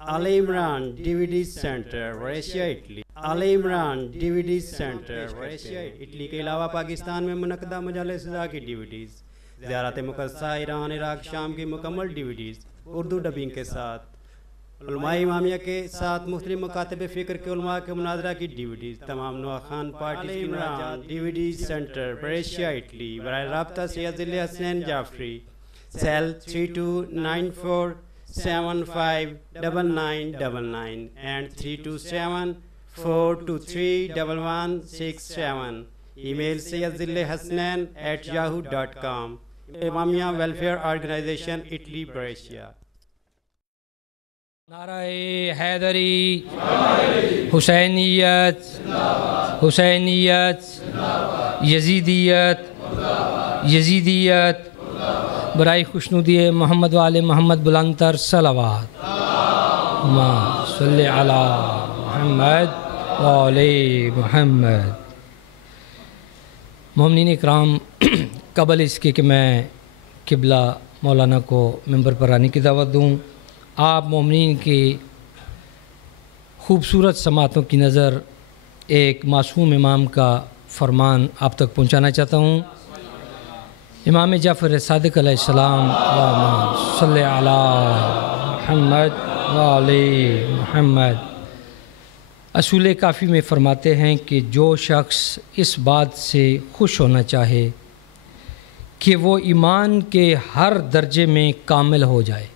Al Imran DVD Center, Russia, Italy. Al Imran DVD Center, Russia, Italy کے علاوہ پاکستان میں منعقدہ مجالس رضا کی ڈیویڈیز، زیارت مقدسہ ایران عراق شام کی مکمل ڈیویڈیز اردو ڈبنگ کے ساتھ، علماء امامیہ کے ساتھ مختلف مکاتب فکر کے علماء کے مناظرہ کی ڈیویڈیز، تمام نوع خان پارٹیز کی مناجات، ڈیویڈی سینٹر، بریشیا، اٹلی۔ براہ رابطہ Syed Zil Hussain Jafri, cell 3294759999 and 327-423-1167۔ Email sayyidhillhasnain@yahoo.com۔ Imamia welfare organization, Italy, Brescia. نعرہ حیدری، حسینیت، حسینیت، یزیدیت، یزیدیت، برائے خوشنودی محمد وآل محمد بلند تر صلوات۔ اللہم صلی علی محمد وآل محمد۔ مومنین اکرام، قبل اس کے کہ میں قبلہ مولانا کو ممبر پر آنے کی دعوت دوں، آپ مومنین کی خوبصورت سماعتوں کی نظر ایک معصوم امام کا فرمان آپ تک پہنچانا چاہتا ہوں۔ امام جعفر صادق علیہ السلام، اللہم صلی علی محمد وآل محمد، اصول کافی میں فرماتے ہیں کہ جو شخص اس بات سے خوش ہونا چاہے کہ وہ ایمان کے ہر درجے میں کامل ہو جائے،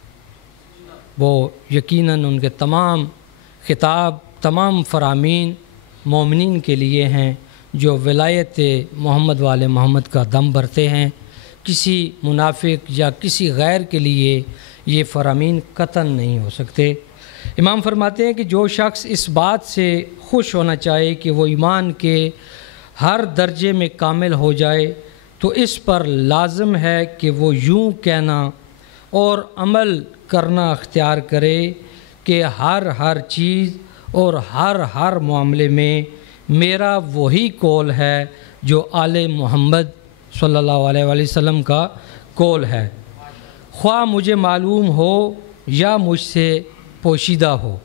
وہ یقیناً ان کے تمام خطاب، تمام فرامین مومنین کے لیے ہیں جو ولایت محمد وآل محمد کا دم بھرتے ہیں۔ کسی منافق یا کسی غیر کے لیے یہ فرامین قطعاً نہیں ہو سکتے۔ امام فرماتے ہیں کہ جو شخص اس بات سے خوش ہونا چاہے کہ وہ ایمان کے ہر درجے میں کامل ہو جائے تو اس پر لازم ہے کہ وہ یوں کہنا اور عمل کرنا اختیار کرے کہ ہر چیز اور ہر معاملے میں میرا وہی قول ہے جو آل محمد صلی اللہ علیہ وآلہ وسلم کا قول ہے، خواہ مجھے معلوم ہو یا مجھ سے پوشیدہ ہو،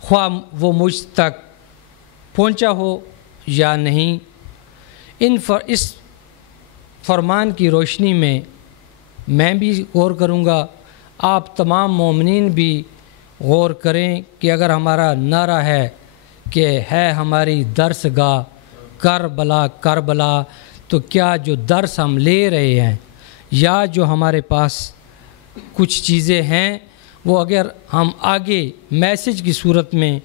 خواہ وہ مجھ تک پہنچا ہو یا نہیں۔ اس فرمان کی روشنی میں بھی غور کروں گا، آپ تمام مومنین بھی غور کریں کہ اگر ہمارا نعرہ ہے کہ ہے ہماری درس گاہ کربلا کربلا، تو کیا جو درس ہم لے رہے ہیں یا جو ہمارے پاس کچھ چیزیں ہیں وہ اگر ہم آگے میسج کی صورت میں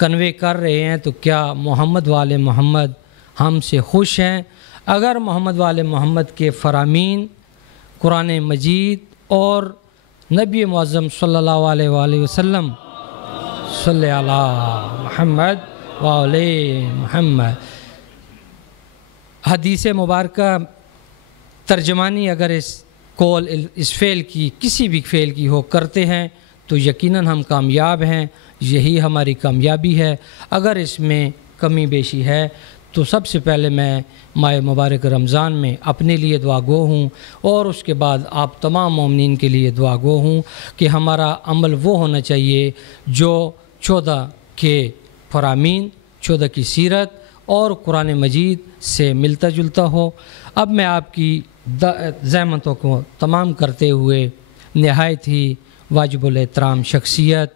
کنوے کر رہے ہیں تو کیا محمد وآل محمد ہم سے خوش ہیں؟ اگر محمد وآل محمد کے فرامین، قرآن مجید اور نبی معظم صلی اللہ علیہ وآلہ وسلم صلی علی محمد وآل محمد، حدیث مبارکہ ترجمانی اگر اس فعل کی کسی بھی فعل کی ہو کرتے ہیں تو یقیناً ہم کامیاب ہیں، یہی ہماری کامیابی ہے۔ اگر اس میں کمی بیشی ہے تو سب سے پہلے میں ماہ مبارک رمضان میں اپنے لیے دعا گو ہوں اور اس کے بعد آپ تمام مومنین کے لیے دعا گو ہوں کہ ہمارا عمل وہ ہونا چاہیے جو 14 کے فرامین، 14 کی سیرت اور قرآن مجید سے ملتا جلتا ہو۔ اب میں آپ کی زحمتوں کو تمام کرتے ہوئے نہایت ہی واجب الاحترام شخصیت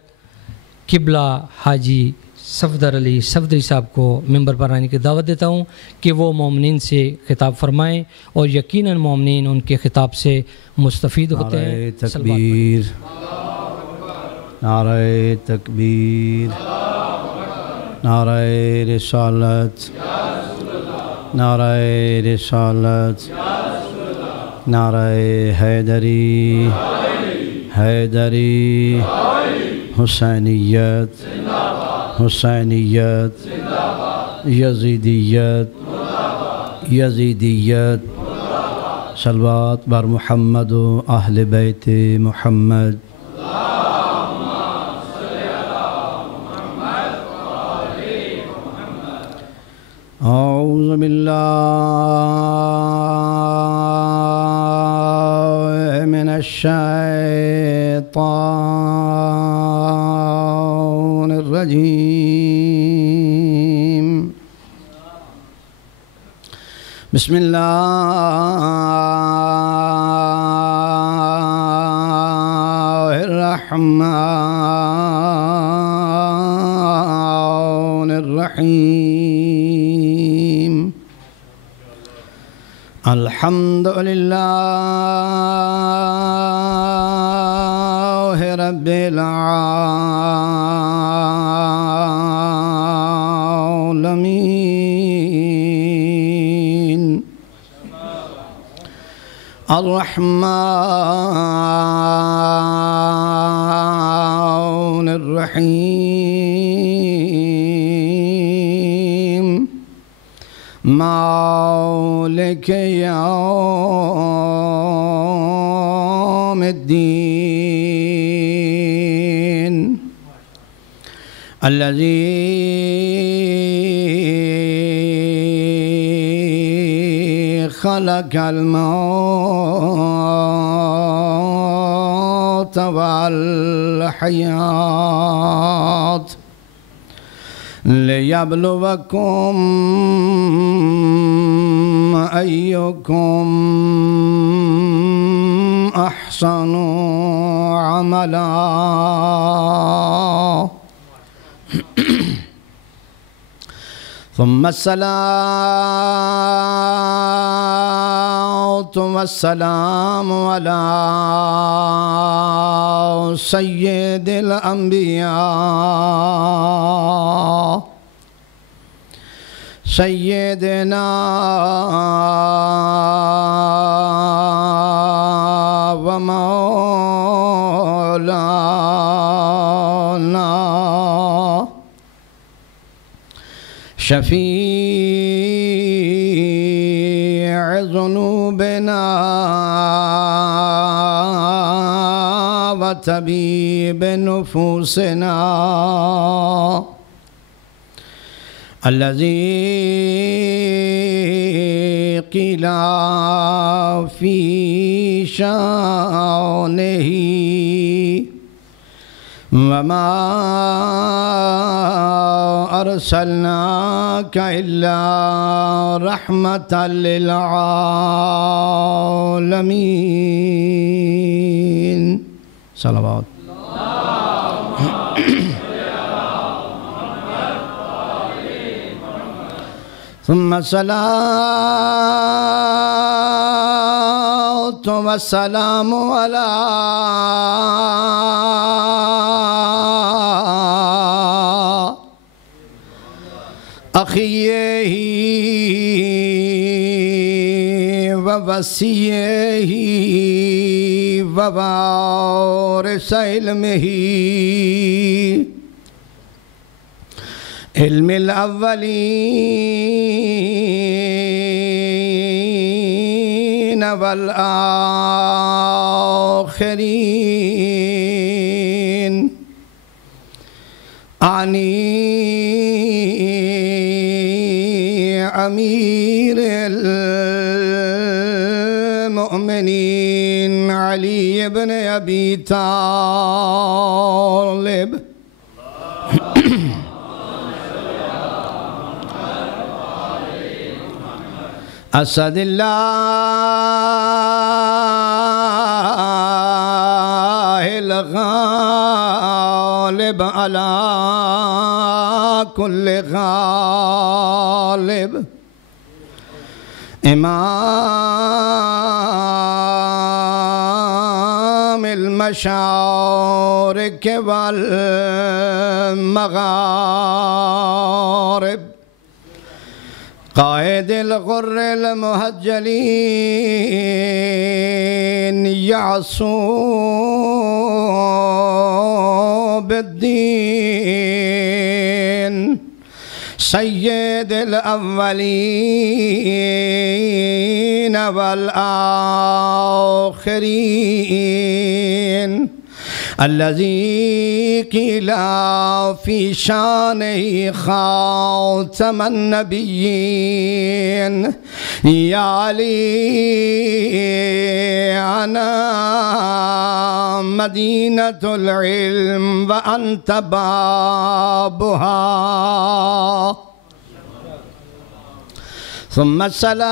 قبلہ حاجی صفدر علی صفدری صاحب کو ممبر پر آنے کی دعوت دیتا ہوں کہ وہ مومنین سے خطاب فرمائیں اور یقیناً مومنین ان کے خطاب سے مستفید ہوتے ہیں۔ نعرہ تکبیر، نعرہ تکبیر، نعرہ رسالت، نعرہ رسالت، نعرہ حیدری، حیدری، حسینیت، حسینیت، یزیدیت، یزیدیت، صلوات بر محمد و اہل بیت محمد۔ اعوذ باللہ من الشیطان الرجيم بسم الله الرحمن الرحيم الحمد لله رب العالمين الرحمن الرحيم مالك يوم الدين الذي خلق الموت والحياة ليبلوكم أيكم أحسن عملا ثم الصلاة والسلام على سيد الأنبياء سيدنا ومولانا شفيع ذنوبنا وطبيب نفوسنا الذي قيل في شأنه وما أرسلناك إلا رحمة للعالمين صلوات ثم الصلاة والسلام على أخيه ووصيه ووارث علمه علم الأولين والآخرين أعني أمير المؤمنين علي بن أبي طالب أسد الله الغالب على كل غالب إمام المشارق والمغارب قائد الغر المهجلين يعصوا بالدين سيد الأولين والآخرين الذي قيل في شانه خاتم النبيين يا علي أنا مدينة العلم وأنت بابها ثم الصلاة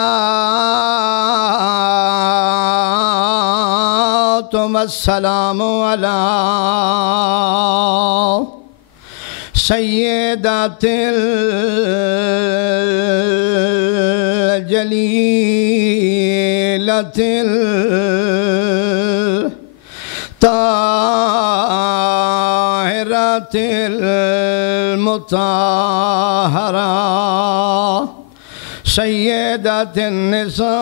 والسلام على سيدة الجليلة الطاهرة المطهرة سيدة النساء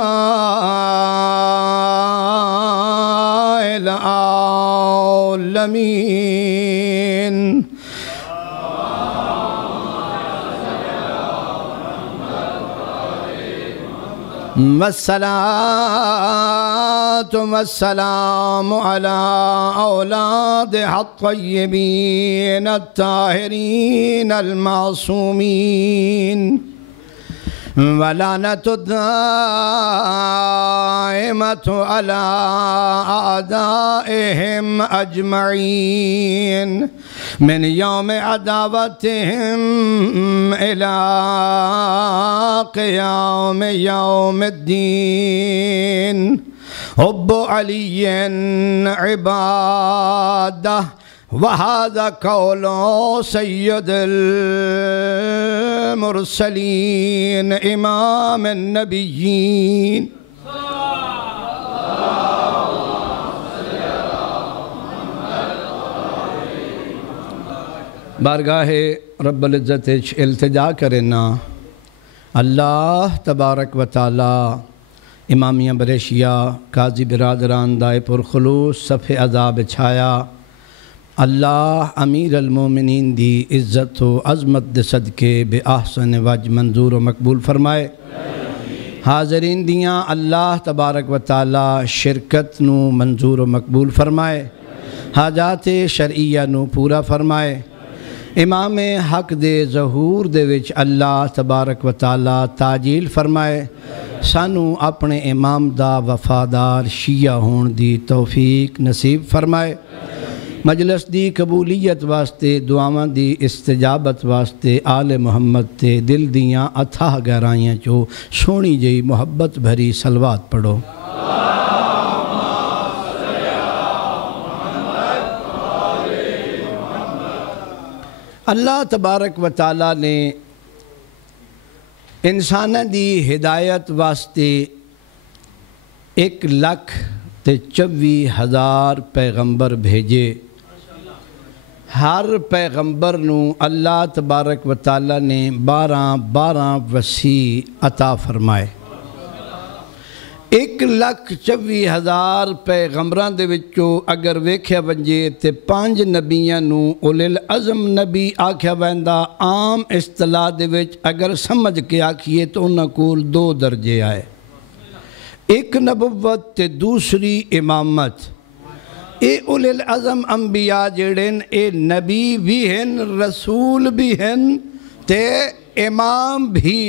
العالمين والصلاة والسلام على أولادها الطيبين الطاهرين المعصومين ولعنة الدائمة على أعدائهم أجمعين من يوم عداوتهم إلى قيام يوم الدين حب علي عبادة وهذا قول سيد المرسلين إمام النبيين بارگاہ رب العزت التجا کرنا اللہ تبارک و تعالی امامیہ بریشیا قاضی برادران دائے پر خلوص صفِ عذاب چھایا اللہ امیر المومنین دی عزت و عظمت دے صدقے بے احسن وجہ منظور و مقبول فرمائے حاضرین دیاں اللہ تبارک و تعالی شرکت نو منظور و مقبول فرمائے حاجات شرعیہ نو پورا فرمائے امام حق دے ظہور دے وچ اللہ تبارک و تعالی تاجیل فرمائے سانو اپنے امام دا وفادار شیعہ ہون دی توفیق نصیب فرمائے مجلس دی قبولیت واسطے دعاواں دی استجابت واسطے آل محمد تے دل دیاں اتھاہ گہرائیاں چو سونی جئی محبت بھری صلوات پڑھو اللہ تبارک و تعالی نے انسانہ دی ہدایت واسطے 1,24,000 پیغمبر بھیجے ہر پیغمبر نو اللہ تبارک و تعالی نے 12 وسیع عطا فرمائے 1,24,000 پیغمبران دے وچوں اگر ویکھیا ونجے تے 5 نبیاں نو اولل العزم نبی آکھیا ویندا عام اصطلاح دے وچ اگر سمجھ کے آکھیے تو انہاں کول 2 درجے آئے ایک نبوت تے دوسری امامت اے اولل العزم انبیاء جڑن اے نبی بھی ہیں رسول بھی ہیں تے امام بھی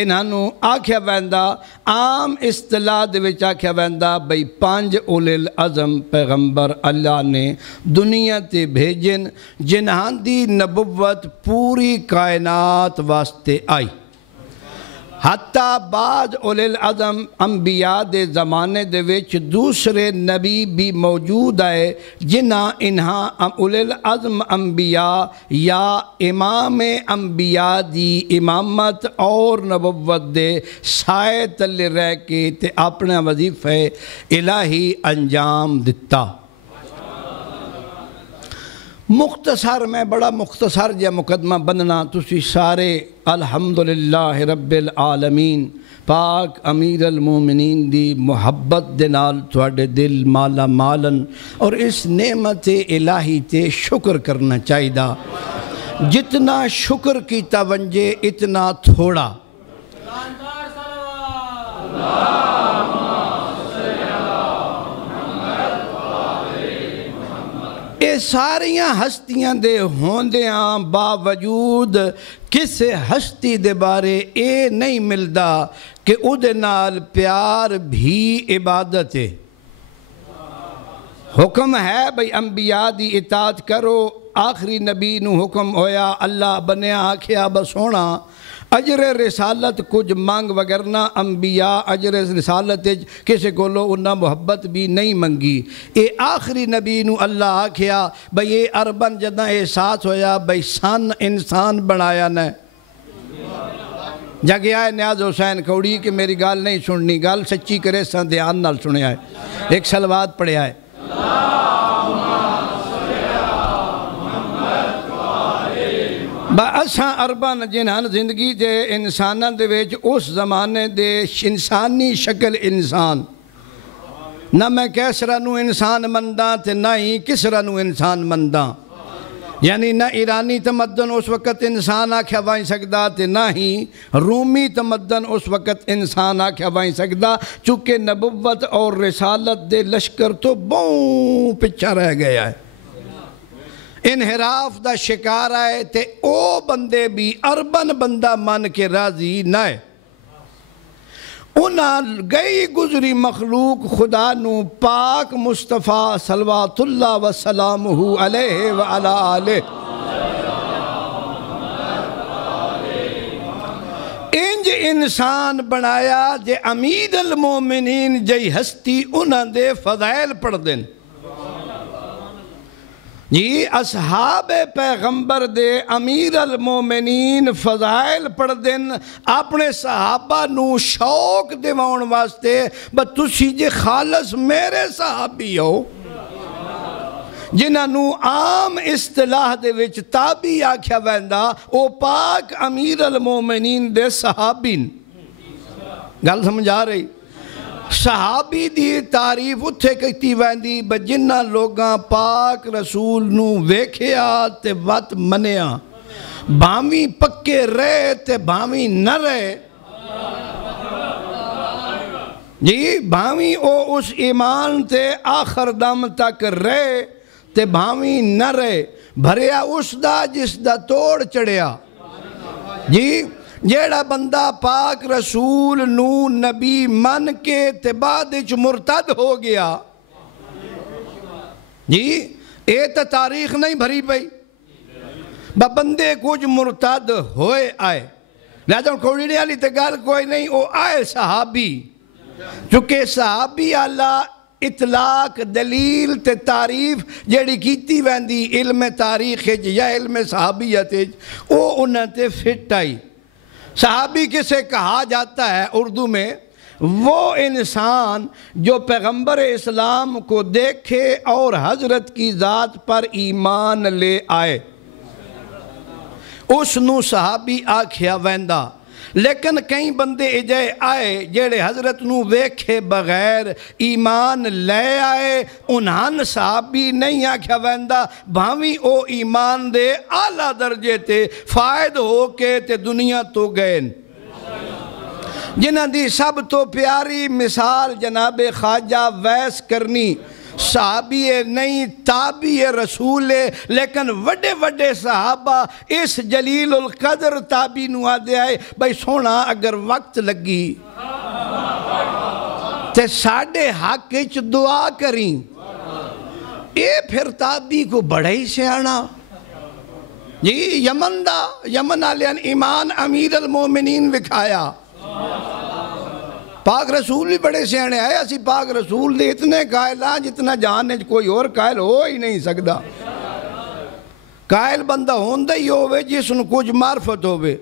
انہوں آکھیا ویندا عام اصطلاح دے وچ آکھیا ویندا بھئی 5 اولل العزم پیغمبر اللہ نے دنیا تے بھیجن جنہاں دی نبوت پوری کائنات واسطے آئی حتیٰ بعض اولل العزم انبیاء دے زمانے دے وچ دوسرے نبی بھی موجود آئے جنہاں انہاں اولل العزم انبیاء یا امام انبیاء دی امامت اور نبوت دے سائے تلے رہ کے تے اپنا وظیفہ الہی انجام دتا مختصر میں بڑا مختصر جا مقدمہ بننا تسی سارے الحمدللہ رب العالمین پاک امیر المومنین دی محبت دے نال تواڈے دل مالا مالن اور اس نعمت الہی تے شکر کرنا چاہیدا جتنا شکر کیتا ونجے اتنا تھوڑا یہ ساریاں ہستیاں دے ہوندیاں باوجود کسے ہستی دے بارے اے نہیں ملدا کہ او دے نال پیار بھی عبادت ہے۔ حکم ہے بھئی انبیاء دی اطاعت کرو، آخری نبی نو حکم ہویا، اللہ بنیا آکھیا بسونا اجر رسالت کچھ مانگ وگرنا انبیاء اجر رسالت کسے کولو انہا محبت بھی نہیں منگی۔ اے آخری نبی نو اللہ آکھیا بھئی اے اربن جدہ احساس ہویا بھئی سن انسان بنایا نہ جگیا ہے نیاز حسین کوڑی کہ میری گال نہیں سننی، گال سچی کرے سن دھیان نال سنیا ہے، ایک سلوات پڑھیا ہے۔ اساں ارباں جنہاں زندگی دے انساناں دے وچ اس زمانے دے انسانی شکل انسان نہ میں کیسرا نو انسان منداں تے نہ ہی کسرا نو انسان منداں، یعنی نہ ایرانی تمدن اس وقت انسان آکھیا وائیں سکدا تے نہ ہی رومی تمدن اس وقت انسان آکھیا وائیں سکدا، چونکہ نبوت اور رسالت دے لشکر تو بہوں پچھا رہ گیا ہے، انحراف دا شکار آئے تے او بندے بھی اربن بندہ من کے راضی نہ ہے۔ انہاں گئی گزری مخلوق خدا نو پاک مصطفیٰ صلوات اللہ وسلامہ علیہ وعلا آلہ انج انسان بنایا جے امید المومنین جئی ہستی انہاں دے فضائل پڑھ دیں۔ جی اصحاب پیغمبر دے امیر المومنین فضائل پڑھ دیں اپنے صحابہ نو شوق دیوان واسطے بس تسی جے خالص میرے صحابی ہو، جنہاں نو عام اصطلاح دے وچ تابعی آکھیا ویندا او پاک امیر المومنین دے صحابین۔ گل سمجھ آ رہی؟ صحابی دی تعریف اتھے کہتی ویندی بجنہ لوگاں پاک رسول نو ویکھیا تے وات منیا، بھاویں پکے رہے تے بھاویں نہ رہے، جی بھاویں او اس ایمان تے آخر دم تک رہے تے بھاویں نہ رہے، بھریا اس دا جس دا توڑ چڑھیا، جی جیڑا بندہ پاک رسول نو نبی من کے تے بعد مرتد ہو گیا، جی اے تا تاریخ نہیں بھری پئی، بندے کچھ مرتد ہوئے آئے، لہذا کوڑی نہیں آلی تے گال کوئی نہیں، او آئے صحابی، چونکہ صحابی اللہ اطلاق دلیل تے تعریف جیڑی کیتی ویندی علم تاریخ یا علم صحابیت او انہاں تے فٹ آئی۔ صحابی کسے کہا جاتا ہے اردو میں وہ انسان جو پیغمبر اسلام کو دیکھے اور حضرت کی ذات پر ایمان لے آئے، اس نو صحابی آکھیا ویندا۔ لیکن کئی بندے اجائے آئے جیڑے حضرت نو ویکھے بغیر ایمان لے آئے، انہاں صحابی نہیں آکھیا ویندا، بھاویں او ایمان دے اعلیٰ درجے تے فائد ہو کے تے دنیا تو گئے۔ جنہاں دی سب تو پیاری مثال جناب خواجہ ویس کرنی، صحابی نہیں تابعی رسول ہے، لیکن وڈے وڈے صحابہ اس جلیل القدر تابعی نو آدھے آئے بھئی سونا اگر وقت لگی تے ساڑھے حق اچ دعا کریں، اے پھر تابعی کو بڑا ہی سیانا، جی یمن دا یمن آلیان ایمان امیر المومنین لکھایا، پاک رسول بھی بڑے سیانے آئے، اسی پاک رسول دے اتنے قائل ہیں جتنا جاننے کوئی اور قائل ہو ہی نہیں سکتا۔ قائل بندہ ہوندہ ہی ہوئے جس نے کچھ معرفت ہوئے،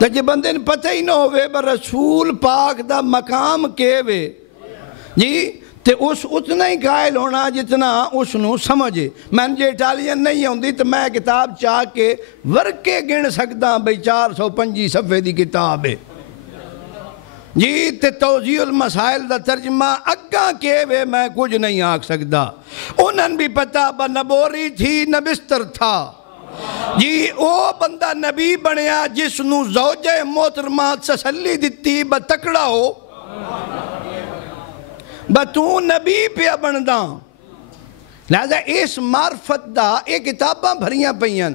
تو جب بندے نے پتہ ہی نہ ہوئے بر رسول پاک دا مقام کے ہوئے، جی تے اس اتنا ہی قائل ہونا جتنا اس نو سمجھے۔ میں نے اٹالین نہیں ہوندی تو میں کتاب چاہ کے ورکے گن سکتا بھئی 425 صفحے دی کتاب ہے، جی تے توضیح المسائل دا ترجمہ اگاں کے وے میں کچھ نہیں آکھ سکتا۔ انہوں بھی پتا با نبوری تھی نبستر تھا، جی او بندہ نبی بنیا جس نو زوجہ محترمات تسلی دیتی با تکڑا ہو، با تو نبی پہ بندہ، لہذا اس معرفت دا یہ کتاباں بھریاں پئیاں،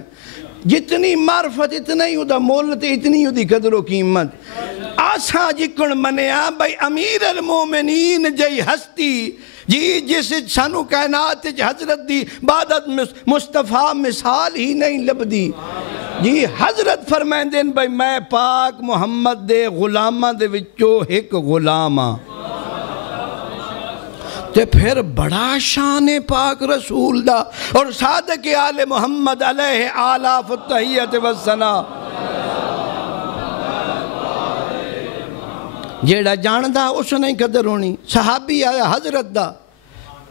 جتنی معرفت اتنا ہی دا مول تے اتنی ہی دی قدر و قیمت۔ آساں جکن منیا بھئی امیر المومنین جئی ہستی جی جس سانو کائنات حضرت دی بعدت مصطفیٰ مثال ہی نہیں لبدی جی۔ حضرت فرمائندے بھئی میں پاک محمد دے غلامہ دے وچوں ایک غلامہ، تے پھر بڑا شان پاک رسول دا اور صادق آل محمد علیہ آلاف التحیت والثناء۔ جیڑا جاندہ اس نہیں قدر ہونی۔ صحابی آیا حضرت دا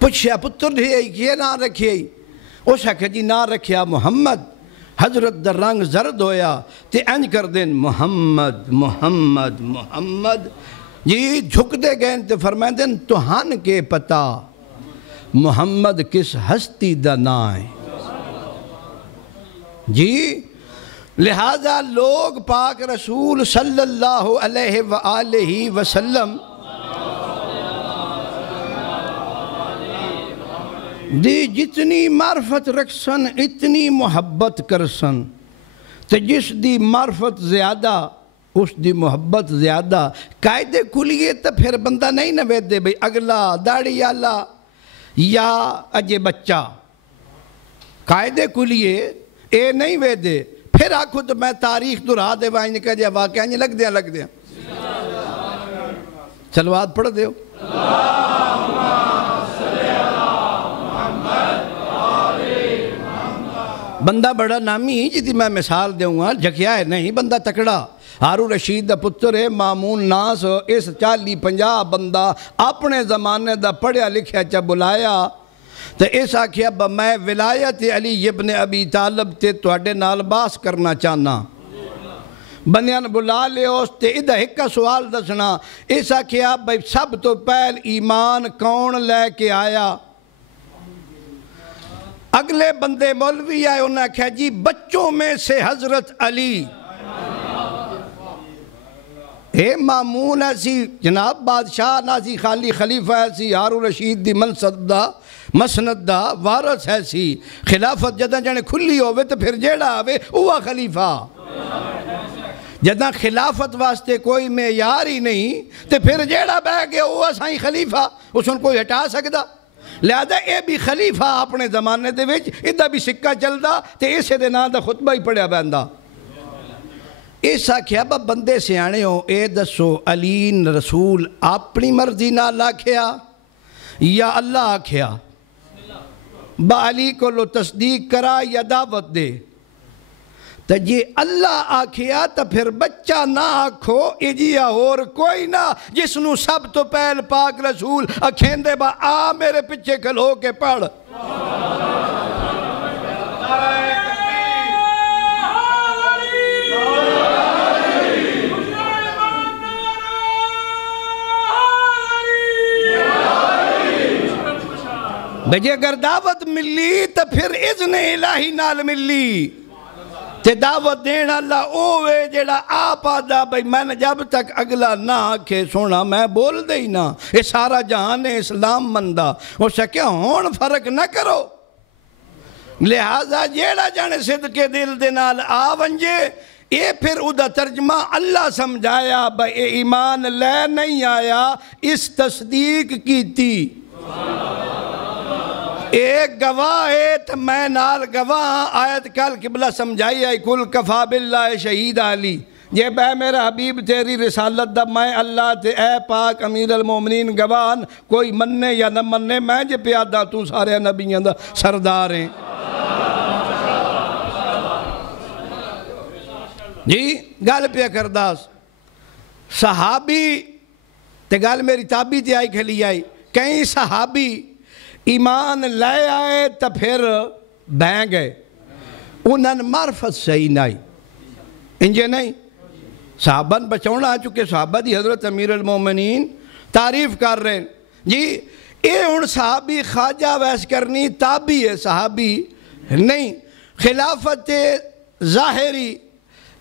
پوچھیا پتر دے یہ نہ رکھے، اس آکھے جی نہ رکھیا محمد۔ حضرت دا رنگ زرد ہویا تے انج کر دین محمد محمد محمد جی۔ جھک دے گئے تے فرمائیں دین توہان کے پتا محمد کس ہستی دا نائیں جی۔ لہذا لوگ پاک رسول صلی اللہ علیہ وآلہ وسلم دی جتنی معرفت رکھسن اتنی محبت کرسن، تے جس دی معرفت زیادہ اس دی محبت زیادہ۔ قائدے کھلیے تو پھر بندہ نہیں نہ ویدے بھئی اگلا داڑھی آلا یا اجے بچہ، قائدے کھلیے اے نہیں ویدے پھر آکھو تو میں تاریخ دورا دے وائن کہہ دیا واقعہ نہیں لگ دیا چلوات پڑھ دیو۔ بندہ بڑا نامی جی میں مثال دیوں گا، جھکیا ہے نہیں بندہ تکڑا۔ ہارون رشید دا پتر ہے مامون ناس، اس 40-50 بندہ اپنے زمانے دا پڑھیا لکھیا چا بلایا تو اس آکھیا با میں ولایت علی ابن ابی طالب تے توڑے نال باس کرنا چاہنا۔ بندیاں بلا لے اس تے ادھا ایک کا سوال دسنا۔ اس آکھیا بھائی سب تو پہل ایمان کون لے کے آیا؟ اگلے بندے مولوی آئے انہوں نے کہا جی بچوں میں سے حضرت علی۔ اے مامون ایسی جناب بادشاہ ناسی خالی خلیفہ ایسی ہارون رشید دی منصب دا مسند دا وارث ایسی خلافت جدہ جانے کھلی ہوئے تو پھر جیڑا آوے اوہ خلیفہ۔ جدہ خلافت واسطے کوئی معیار ہی نہیں تو پھر جیڑا بہ گیا اوہ سائیں خلیفہ، اس ان کوئی ہٹا سکدا۔ لہذا اے بھی خلیفہ اپنے زمانے دے وچ ادھا بھی سکہ چلدا تے اسے دے نا دا خطبہ ہی پڑھیا بہندہ۔ ایسا کیا با بندے سے آنے ہو اے دسو علین رسول اپنی مرضی نہ آکھیا یا اللہ آکھیا؟ با علی کو لو تصدیق کرا یا دعوت دے؟ تو جی اللہ آکھیا تو پھر بچہ نہ آکھو اجیا اور کوئی نہ جس نو سب تو پہل پاک رسول اکھین دے با آ میرے پچھے کھلو کے پڑھ۔ بجے اگر دعوت ملی تو پھر اذن الہی نال ملی تے دعوت دین اللہ اوے جیڑا آپ آدھا بھئی میں نے جب تک اگلا نہ آکھے سونا میں بول دے ہی نہ یہ سارا جہان اسلام مندہ اسے کیا ہون فرق نہ کرو۔ لہذا جیڑا جانے صدقے دل دے نال آونجے یہ پھر ادھا ترجمہ اللہ سمجھایا بھئی اے ایمان لے نہیں آیا اس تصدیق کی تھی۔ ایک گواہ ہے تو میں نال گواہ آیت کل قبلہ سمجھائی آئی کل کفا باللہ شہید علی یہ بے میرا حبیب تیری رسالت دا میں اللہ تے اے پاک امیر المومنین گواہن کوئی مننے یا نہ مننے میں جے پیادہ تو سارے نبیوں دا سردار ہیں جی گال پہ کرداس صحابی تے گال میری تابی تے آئی کھلی آئی کہیں صحابی ایمان لے آئے تو پھر بہن گئے انہوں معرفت صحیح نہیں انجھے نہیں صحابہ بچونا آ چکے صحابہ دی حضرت امیر المومنین تعریف کر رہے ہیں جی اے ان صحابی خواجہ ویس کرنی تابی ہے صحابی نہیں خلافت ظاہری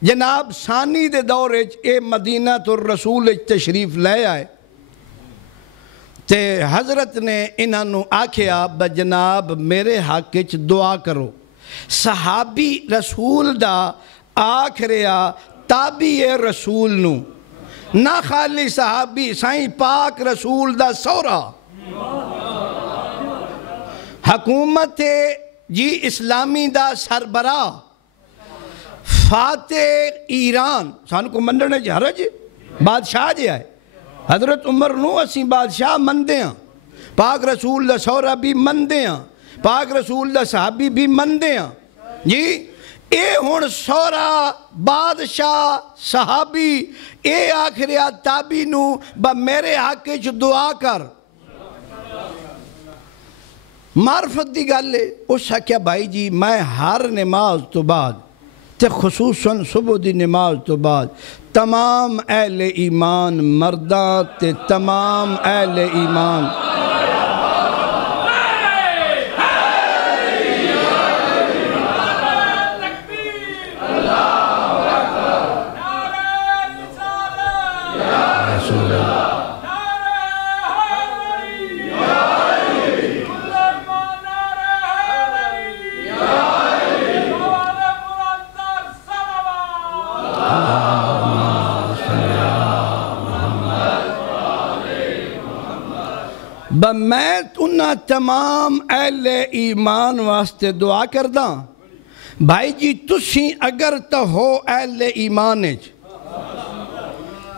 جناب ثانی دے دور اے مدینہ تو رسول تشریف لے آئے تے حضرت نے انہوں آکھیا بجناب میرے حق وچ دعا کرو. صحابی رسول دا آکھ رہا تابعی رسول نو، نہ خالی صحابی، سائیں پاک رسول دا سورا حکومت جی اسلامی دا سربراہ فاتح ایران سانو کو منڈنے جی حرج بادشاہ جی آئے. حضرت عمر نو اسی بادشاہ مندے ہیں، پاک رسول دا سورا بھی مندے ہیں، پاک رسول دا صحابی بھی مندے ہیں جی. اے ہون سورا بادشاہ صحابی اے آخریا تابی نو با میرے حق وچ دعا کر. معرفت دی گل ہے. اس آکھیا بھائی جی میں ہر نماز تو بعد تے خصوصاً صبح دی نماز تو بعد تمام اہل ایمان مرداں تے تمام اہل ایمان میں انہاں تمام اہل ایمان واسطے دعا کرداں. بھائی جی تسی اگر تو ہو اہل ایمان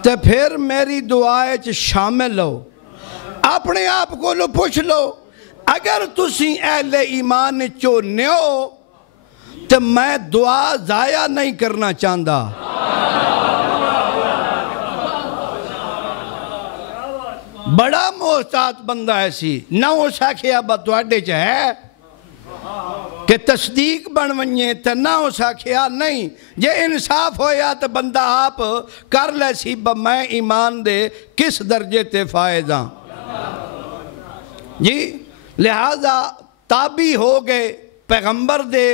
تو پھر میری دعا شامل ہو. اپنے آپ کو لو پوچھ لو اگر تسی اہل ایمان چو نیو تو میں دعا ضائع نہیں کرنا چاہتا. بڑا محتاط بندہ ایسی نہ ہو ساکھیا بتواڈے چاہے کہ تصدیق بن ونجے تو نہ ہو ساکھیا نہیں. جے انصاف ہویا تو بندہ آپ کر لے سی میں ایمان دے کس درجے تے فائدہ جی. لہذا تابی ہو گئے پیغمبر دے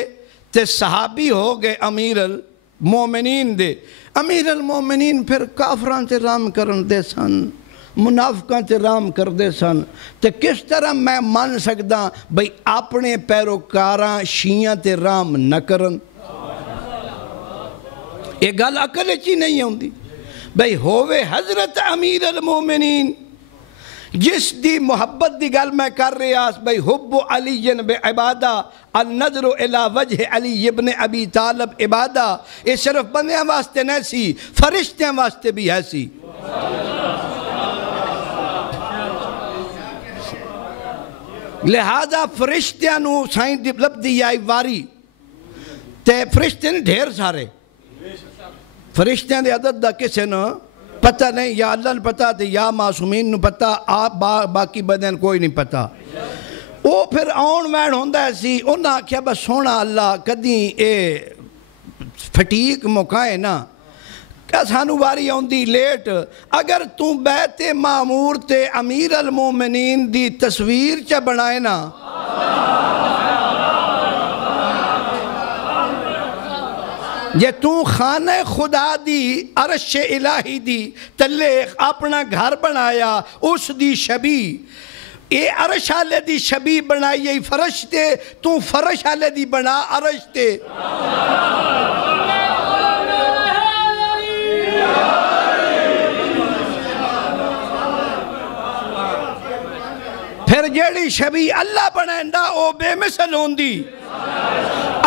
تے صحابی ہو گئے امیر المومنین دے. امیر المومنین پھر کافران تے رام کرن دے سن، منافقاں تے رام کر دے سن. تے کس طرح میں مان سکدا بھئی اپنے پیروکاراں شیعہ تے رام نہ کرن؟ یہ گل عقل چی نہیں ہوندی. بھئی ہووے حضرت امیر المومنین جس دی محبت دی گل میں کر رہا بھئی حب علی بے عبادہ النظر الى وجہ علی ابن ابی طالب عبادہ. یہ صرف بندیاں واسطے نہیں سی، فرشتیاں واسطے بھی ہے سی. لہذا فرشتیاں نو سائیں لب دی آئی واری تے فرشتے نے ڈھیر سارے فرشتیاں دے عدد دا کسے نو پتہ نہیں، یا اللہ نے پتہ تے یا معصومین نو پتہ، آپ باقی بدن کوئی نہیں پتہ. وہ پھر آن وین ہوندہ ہے سی. انہاں کیا بس سونا اللہ کدیں اے پھٹیک مکائے نا کیا سانو باری ہوندی لیٹ. اگر تو بیت معمور تے امیر المومنین دی تصویر چا بنائے نا یہ تو خانہ خدا دی عرش الہی دی تلے اپنا گھر بنایا اس دی شبی اے عرش آلے دی شبی بنائی یہ فرش تے تو فرش آلے دی بنا عرش تے. پھر جیڑی شبی اللہ بنائندہ او بے مثل ہوندی.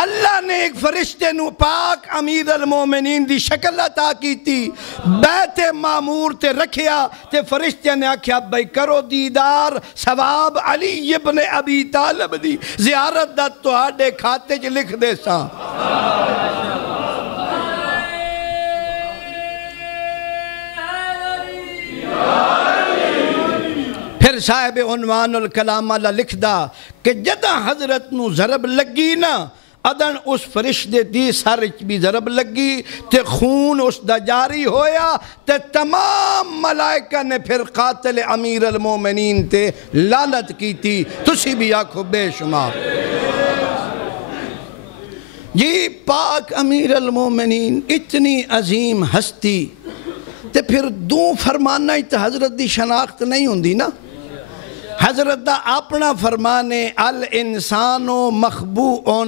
اللہ نے ایک فرشتے نو پاک امیر المومنین دی شکل عطا کی تھی، بیت معمور تے رکھیا تے فرشتے نے آکھیا بھئی کرو دیدار ثواب علی ابن ابی طالب دی زیارت دا تہاڈے کھاتے چ لکھ دے ساں. پھر صاحب عنوان الکلام اللہ لکھ دا کہ جدہ حضرت نو ضرب لگی نا ادن اس فرشتے دی سرچ بھی ضرب لگی تے خون اس دا جاری ہویا تے تمام ملائکہ نے پھر قاتل امیر المومنین تے لعنت کی تھی. تسی بھی آکھو بے شمار جی. پاک امیر المومنین اتنی عظیم ہستی تے پھر دو فرمانا ہی تے حضرت دی شناخت نہیں ہوندی نا. حضرت دا اپنا فرمانے الانسان مخبوء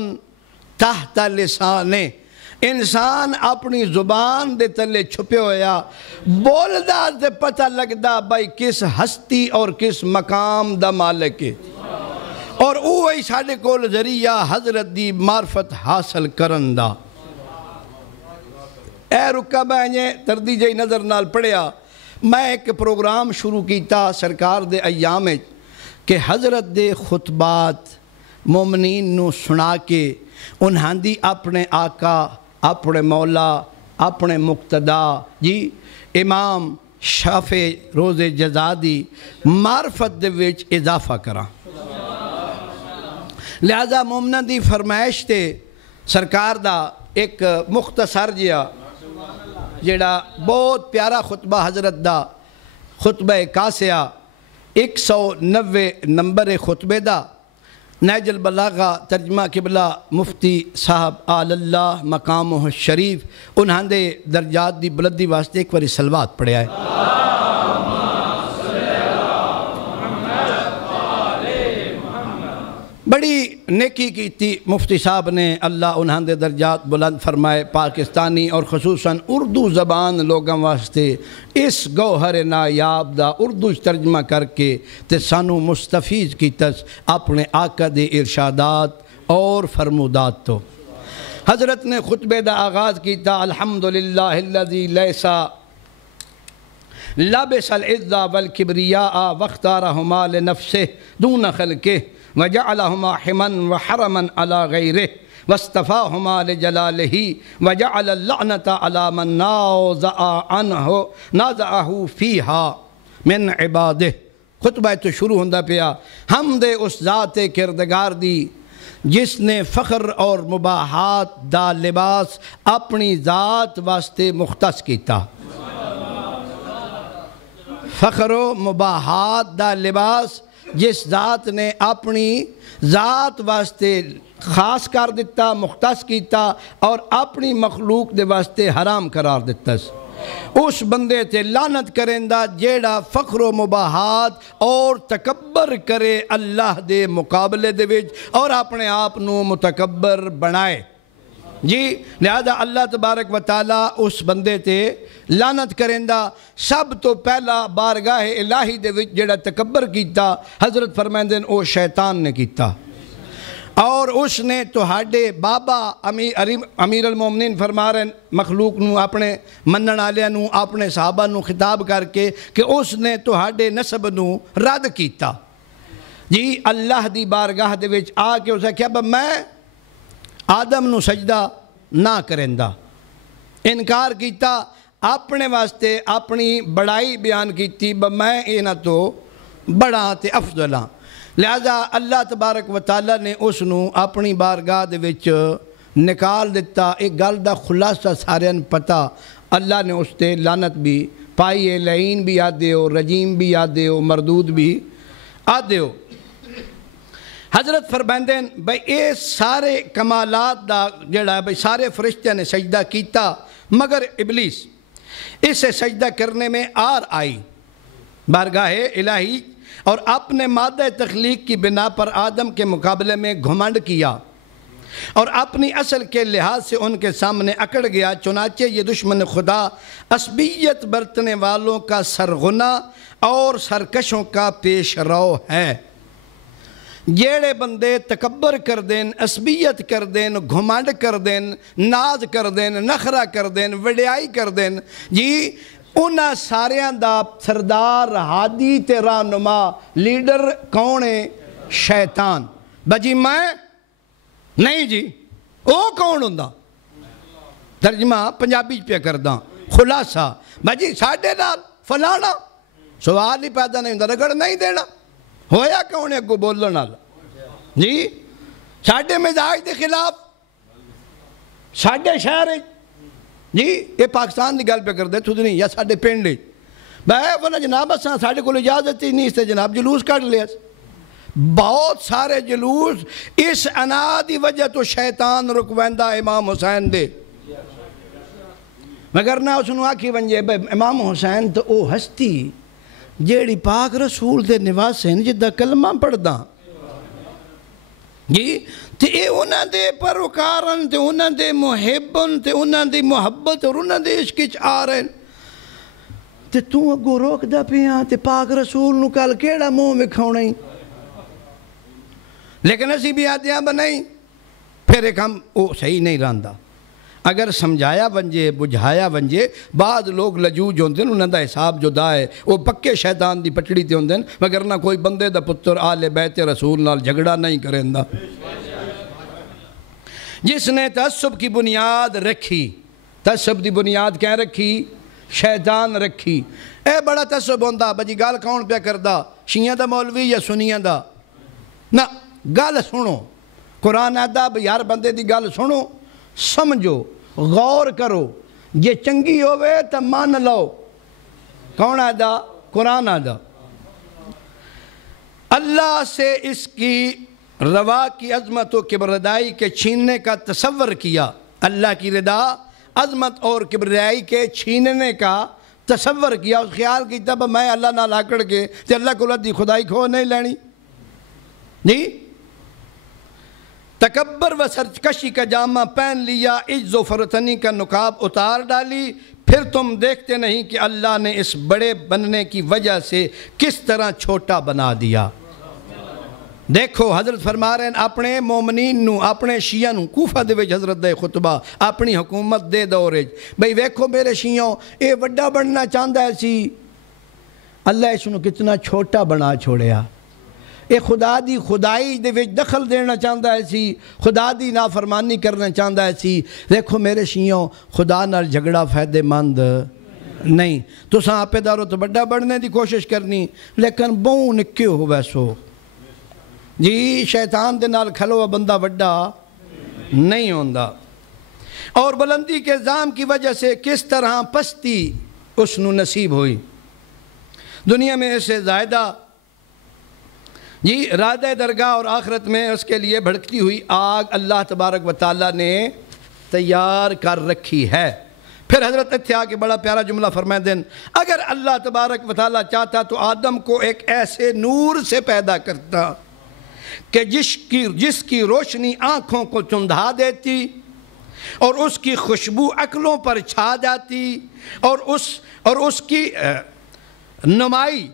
تحت لسانے، انسان اپنی زبان دے تلے چھپے ہویا بولدا تے پتہ لگدا بھائی کس ہستی اور کس مقام دا مالک ہے، اور اوہی ساڈے کول ذریعہ حضرت دی معرفت حاصل کرن دا۔ اے رکا میں تردی جائی نظر نال پڑھیا، میں ایک پروگرام شروع کیتا سرکار دے ایام کہ حضرت دے خطبات مومنین نو سنا کے انہاں دی اپنے آقا، اپنے مولا، اپنے مقتدا جی امام شافع روز جزا دی معرفت دے وچ اضافہ کرا۔ لہذا مومنہ دی فرمائش تے سرکار دا ایک مختصر جڑا بہت پیارا خطبہ حضرت دا خطبہ قاسیہ 190 نمبر خطبے دا نہج البلاغہ ترجمہ قبلہ مفتی صاحب آل اللہ مقامہ الشریف انہاں دے درجات دی بلندی واسطے ایک واری صلوات پڑھیا ہے۔ بڑی نیکی کی تھی مفتی صاحب نے، اللہ انہاں دے درجات بلند فرمائے، پاکستانی اور خصوصاً اردو زبان لوگاں واسطے اس گوہر نایاب دا اردو ترجمہ کر کے تے سانو مستفیض کی تس اپنے آقا دے ارشادات اور فرمودات تو۔ حضرت نے خطبے دا آغاز کیتا الحمدللہ الذی لیسا لابس العزہ والکبریاء واختارہما لنفسہ دون خلقہ وجعلہما حمن وحرمن علی غیرہ واستفاہما لجلالہ وجعل اللعنة علی من نازعہ فیہا من عبادہ۔ خطبہ تو شروع ہوندہ پیا حمد اس ذات کردگار دی جس نے فخر اور مباحات دا لباس اپنی ذات واسطے مختص کیتا۔ فخر و مباحات دا لباس جس ذات نے اپنی ذات واسطے خاص کر دیتا، مختص کیتا اور اپنی مخلوق دے واسطے حرام قرار دیتا۔ اس بندے تے لعنت کرندہ جیڑا فخر و مباحات اور تکبر کرے اللہ دے مقابلے دے وچ اور اپنے آپ نو متکبر بنائے جی۔ لہذا اللہ تبارک و تعالیٰ اس بندے تے لعنت کرندہ سب تو پہلا بارگاہ الہی دے وچ جڑا تکبر کیتا حضرت فرمائندین او شیطان نے کیتا، اور اس نے تہاڈے بابا امیر المومنین فرما رہے مخلوق نو اپنے منن والےاں نو اپنے صحابہ نو خطاب کر کے کہ اس نے تہاڈے نسب نو رد کیتا جی۔ اللہ دی بارگاہ دے وچ آ کے اسے کہا میں آدم نو سجدہ نہ کرندہ، انکار کیتا، اپنے واسطے اپنی بڑائی بیان کیتی میں اینا تو بڑا تے افضل ہاں۔ لہذا اللہ تبارک و تعالیٰ نے اس نو اپنی بارگاہ دے وچ نکال دیتا۔ ایک گل دا خلاصہ سارے پتہ، اللہ نے اس تے لعنت بھی پائی ہے، لعین بھی آدھے ہو، رجیم بھی آدھے ہو، مردود بھی آدھے ہو۔ حضرت فرمائندین بھئی اے سارے کمالات دا جڑا بھئی سارے فرشتہ نے سجدہ کیتا مگر ابلیس اسے سجدہ کرنے میں آر آئی بارگاہ الہی اور اپنے مادہ تخلیق کی بنا پر آدم کے مقابلے میں گھمنڈ کیا اور اپنی اصل کے لحاظ سے ان کے سامنے اکڑ گیا۔ چنانچہ یہ دشمن خدا عصبیت برتنے والوں کا سرغنہ اور سرکشوں کا پیش رو ہے۔ جیڑے بندے تکبر کر دین، عصبیت کر دین، گھمنڈ کر دین، ناز کر دین، نخرہ کر دین، وڈیائی کر دین جی، انہاں ساریاں دا سردار ہادی تے رہنما لیڈر کون ہے؟ شیطان۔ بجی میں نہیں جی او کون ہوندا؟ ترجمہ پنجابی پہ کرداں خلاصہ بجی ساڈے نال فلانا سوال ہی پیدا نہیں ہوندا، رگڑ نہیں دینا ہویا کون ہے کو بولن والا جی؟ ساڈے مزاج دے خلاف ساڈے شہر جی، یہ پاکستان دی گل پہ کر دے تھو نہیں یا ساڈے پنڈ بھائی ونا جناب اساں ساڈے کول اجازت ہی نہیں اس تے جناب جلوس کٹ لیا۔ بہت سارے جلوس اس انا دی وجہ تو شیطان رکویندہ امام حسین دے، مگر نہ اس نے آکھی ونجے امام حسین تو او ہستی جیڑی پاک رسول دے نواسے جدہ کلمہ پڑھدا جی تے اے انہاں دے پروکارن تے انہاں دے محبن تے انہاں دی محبت اور انہاں دے عشق وچ آ رہے تے تو اگو روک دا پیاں تے پاک رسول نو کل کیڑا منہ وکھاونا ہی لیکن اسی بھی آدیاں بنائیں پھر ایک ہم وہ صحیح نہیں رہندا اگر سمجھایا ونجے بجھایا ونجے بعض لوگ لجوج ہوندے انہاں دا حساب جو دا ہے وہ پکے شیطان دی پٹڑی تے ہوندے مگر نہ کوئی بندے دا پتر آل بیت رسول نال جھگڑا نہیں کریندا جس نے تعصب کی بنیاد رکھی تعصب دی بنیاد کیا رکھی شیطان رکھی اے بڑا تعصب ہوندا بجی گال کون پیا کردا شیعہ دا مولوی یا سنیاں دا نہ گل سنو قرآن آدھا بھئی ہر بندے دی گل سنو سمجھو غور کرو یہ چنگی ہوئے تو مان لو کون آدھا قرآن آدھا اللہ سے اس کی روا کی عظمت و کبریائی کے چھیننے کا تصور کیا اللہ کی رضا عظمت اور کبریائی کے چھیننے کا تصور کیا اس خیال کی تب میں اللہ نہ لاکڑ کے تے اللہ کو لدی خدائی کھو نہیں لینی جی تکبر و سرکشی کا جامہ پہن لیا عجز و فرتنی کا نقاب اتار ڈالی پھر تم دیکھتے نہیں کہ اللہ نے اس بڑے بننے کی وجہ سے کس طرح چھوٹا بنا دیا دیکھو حضرت فرما رہے ہیں اپنے مومنین نو اپنے شیعہ نو کوفہ دے وچ حضرت دے خطبہ اپنی حکومت دے دورج بھئی ویکھو میرے شیعوں اے وڈا بننا چاہتا ہے سی اللہ اس نو کتنا چھوٹا بنا چھوڑیا اے خدا دی خدائی دے وچ دخل دینا چاہتا ہے سی خدا دی نافرمانی کرنا چاہتا ہے سی دیکھو میرے شیعوں خدا نال جھگڑا فائدے مند نہیں تو ساں آپ دارو تو بڑا بڑھنے دی کوشش کرنی لیکن بہوں نکے ہو ویسو جی شیطان دے نال کھلوا بندہ بڑا نہیں ہوندا اور بلندی کے الزام کی وجہ سے کس طرح پستی اس نو نصیب ہوئی دنیا میں اسے زائدہ جی رادہ درگاہ اور آخرت میں اس کے لیے بھڑکتی ہوئی آگ اللہ تبارک و تعالیٰ نے تیار کر رکھی ہے پھر حضرت اتھے آ کے بڑا پیارا جملہ فرمائے دیں اگر اللہ تبارک و تعالیٰ چاہتا تو آدم کو ایک ایسے نور سے پیدا کرتا کہ جس کی روشنی آنکھوں کو چندھا دیتی اور اس کی خوشبو عقلوں پر چھا جاتی اور اس کی نمائی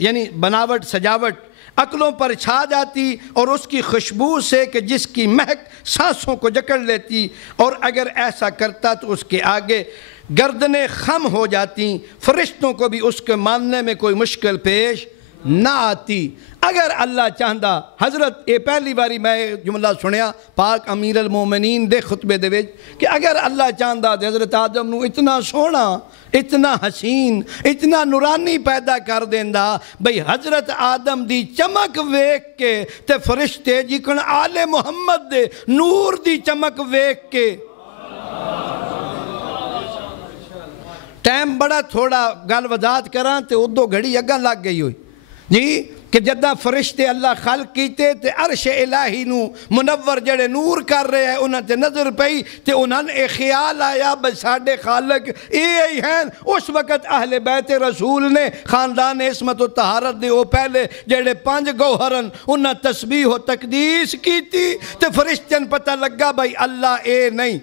یعنی بناوٹ سجاوٹ عقلوں پر چھا جاتی اور اس کی خوشبو سے کہ جس کی مہک سانسوں کو جکڑ لیتی اور اگر ایسا کرتا تو اس کے آگے گردنیں خم ہو جاتی فرشتوں کو بھی اس کے ماننے میں کوئی مشکل پیش نہ آتی اگر اللہ چاہتا حضرت یہ پہلی باری میں جملہ سنیا پاک امیر المومنین دے خطبے دے وچ کہ اگر اللہ چاہتا تو حضرت آدم نو اتنا سونا اتنا حسین اتنا نورانی پیدا کر دیندا بھئی حضرت آدم دی چمک ویکھ کے تے فرشتے جکن آل محمد دے نور دی چمک ویکھ کے ٹائم بڑا تھوڑا گل وضاحت کران تے ادو گھڑی اگاں لگ گئی ہوئی جی کہ جدہ فرشتے اللہ خلق کیتے تے عرش الہی نو منور جڑے نور کر رہے ہیں انہاں تے نظر پئی تے انہاں نے خیال آیا بس ساڑھے خالق ہی ہیں اس وقت اہل بیت رسول نے خاندان عصمت و طہارت دے او پہلے جڑے 5 گوہرن انہاں تسبیح و تقدیس کیتی تے فرشتین پتہ لگا بھائی اللہ اے نہیں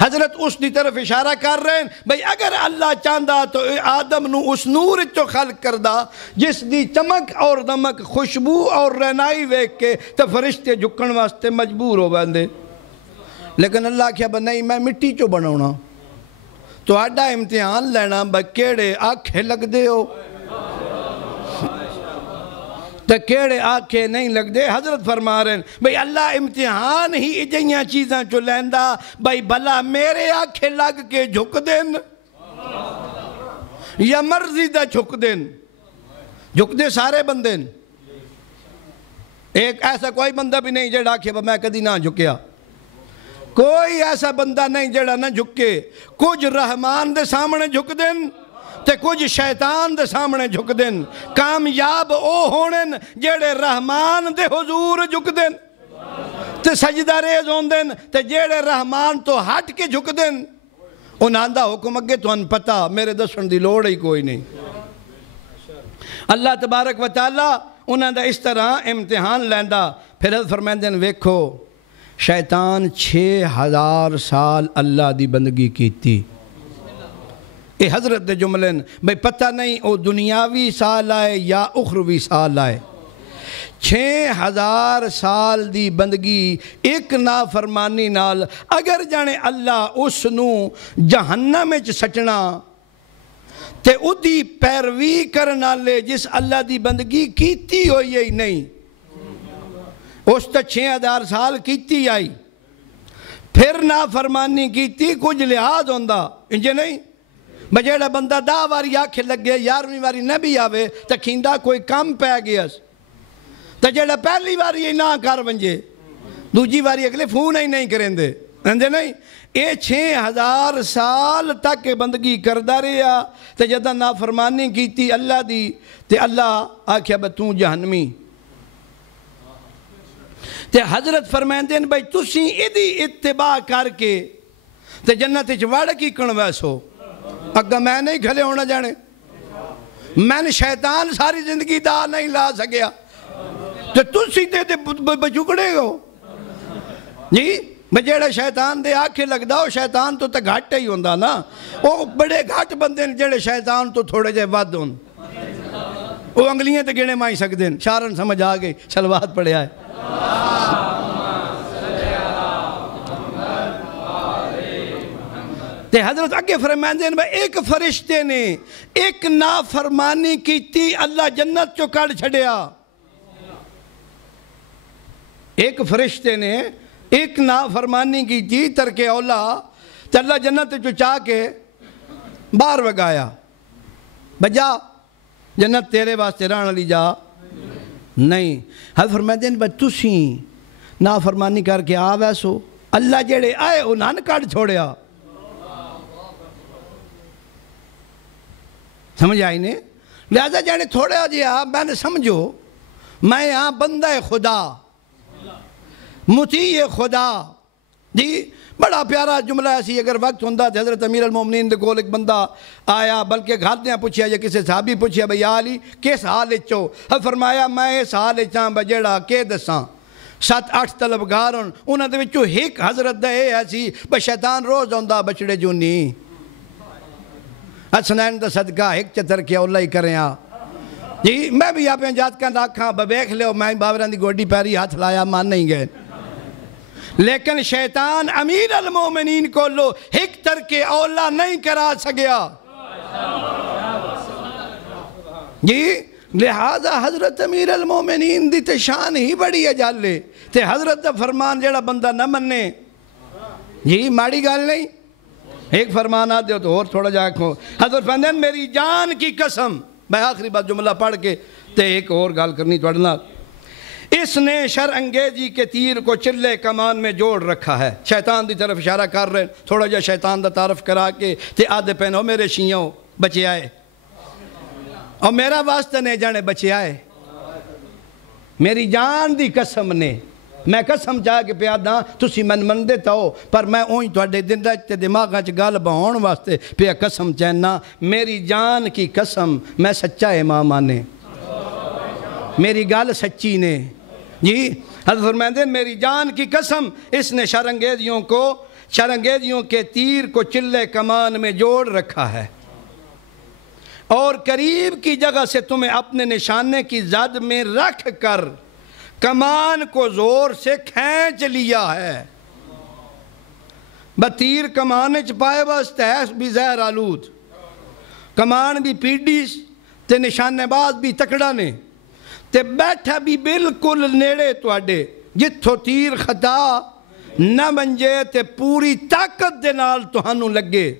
حضرت اس دی طرف اشارہ کر رہے ہیں بھئی اگر اللہ چاہتا تو آدم نو اس نور چو خلق کردہ جس دی چمک اور دمک خوشبو اور رہنائی ویکھ کے تو فرشتے جھکن واسطے مجبور ہو بندے لیکن اللہ کیا بنائی میں مٹی چو بناونا تو آڈا امتحان لینا بکیڑے آنکھیں لگ دے ہو تو کیڑے آنکھیں نہیں لگ دے حضرت فرما رہے ہیں بھئی اللہ امتحان ہی اجیاں چیزاں چو لیندہ بھئی بھلا میرے آنکھیں لگ کے جھک دین یا مرضی دا جھک دین جھک دے سارے بندین ایک ایسا کوئی بندہ بھی نہیں جڑا کہ میں کدی نہ جھکیا کوئی ایسا بندہ نہیں جڑا نہ جھکے کچھ رحمان دے سامنے جھک دین تے کچھ شیطان دے سامنے جھک دین کامیاب او ہونن جیڑے رحمان دے حضور جھک دین تے سجدہ ریز ہون دین تے جیڑے رحمان تو ہٹ کے جھک دین انہاں دا حکم اگے تو ان پتا میرے دسن دی لوڑ ہی کوئی نہیں اللہ تبارک و تعالی انہاں دا اس طرح امتحان لیندا. پھر حضرت فرماندے نے ویکھو شیطان 6000 سال اللہ دی بندگی کیتی. اے حضرت دے جملے بھئی پتہ نہیں او دنیاوی سال آئے یا اخروی سال آئے. 6000 سال دی بندگی ایک نافرمانی نال اگر جانے اللہ اس نو جہنم میں سٹنا تے او دی پیروی کرنا لے جس اللہ دی بندگی کیتی ہوئی ہی نہیں. اس تا 6000 سال کیتی آئی پھر نافرمانی کیتی کچھ لحاظ ہوندہ انجھے نہیں. بجیڑا بندہ 10 واری آکھے لگے 11ویں واری نبی آوے تا کھیندہ کوئی کم پہ گیا تا جیڑا پہلی واری ہی نہ کر ونجے دوجی واری اگلے فون ہی نہیں کریں دے انجھے نہیں. اے 6000 سال تک بندگی کردہ رہا تا جدہ نافرمانی کیتی اللہ دی تے اللہ آکھیا بتوں جہنمی. تے حضرت فرمائندے ہیں بھائی تُسی ادھی اتباع کر کے تے جنت چوڑ کی کنویسو اگا میں نہیں کھلے ہونا جانے. میں نے شیطان ساری زندگی دا نہیں لا سکیا تو تُسی تے بچکڑے ہو جی. بجیڑا شیطان دے آکھے لگ دا شیطان تو گھٹ ہی ہوندہ نا. وہ بڑے گھٹ بندے جڑے شیطان تو تھوڑے جے ود ہون وہ انگلیاں تے گیڑے مائی سکتے ہیں. شارن سمجھ آگئی شلوات پڑے آئے. تے حضرت اگے فرمائندے ہیں ایک فرشتے نے ایک نافرمانی کی تھی اللہ جنت چو کڑ چھڑیا. ایک فرشتے نے ایک نافرمانی کی تھی ترک اولا تے اللہ جنت چو چاہ کے باہر وگایا. بجا جنت تیرے واسطے رہن لی جا نہیں. حضرت فرمائندے ہیں تُسی نافرمانی کر کے آ ویسو اللہ جڑے آئے انہاں کڑ چھوڑیا. سمجھ آئی نے. لہذا جانے تھوڑا جہاں میں نے سمجھو میں یہاں بندہ خدا مطیع خدا جی. بڑا پیارا جملہ ایسی اگر وقت ہوندہ تھے حضرت امیر المومنین دے کول ایک بندہ آیا بلکہ گھردیاں پوچھیا یا کسی صحابی پوچھیا بھئی یا علی کس حال اچھو. فرمایا میں اس حال اچھاں بجیڑا کے دساں 7-8 طلبگارن انہاں دے وچوں ایک حضرت دے ایسی بھئی شیطان روز ہوندہ بچڑے جونی حسنین دا صدقہ ایک چتر کیا اللہ ہی کریں آ جی. میں بھی آپ جات کا راکھاں ببیکھ لے میں بابران دی گوڑی پیری ہاتھ لایا مان نہیں گئے. لیکن شیطان امیر المومنین کو لو ایک ترک اولا نہیں کرا سکیا جی. لہذا حضرت امیر المومنین دی تشان ہی بڑی ہے جالے تے حضرت دا فرمان جڑا بندہ نہ مننے جی ماڑی گال نہیں. ایک فرمان آتے ہو تو اور تھوڑا جا کھو. حضرت فرماندے میری جان کی قسم میں آخری بات جملہ پڑھ کے تے ایک اور گال کرنی توڑنا. اس نے شر انگیزی کے تیر کو چلے کمان میں جوڑ رکھا ہے. شیطان دی طرف اشارہ کر رہے ہیں تھوڑا جا شیطان دا تعارف کرا کے تے آدھے پہنو میرے شیعوں بچے آئے اور میرا واسطہ نے جانے بچے آئے. میری جان دی قسم نے میں قسم چاہ کے پیاداں تُسی من مندے تاؤ پر میں اوہی توڑے دن رجتے دماغاں چھ گال بہون واسطے پیا قسم چہنا میری جان کی قسم میں سچا امام آنے میری گال سچی نے جی. حضرت فرمائندے میری جان کی قسم اس نے شرنگیزیوں کے تیر کو چلے کمان میں جوڑ رکھا ہے اور قریب کی جگہ سے تمہیں اپنے نشانے کی زد میں رکھ کر کمان کو زور سے کھینچ لیا ہے. بتیر کمان چپائے بس تیس بھی زہر آلود کمان بھی پیڈیس تے نشانے باز بھی تکڑا نے تے بیٹھا بھی بالکل نیڑے توڑے جتھو تیر خطا نہ منجے تے پوری طاقت دے نال توہانوں لگے.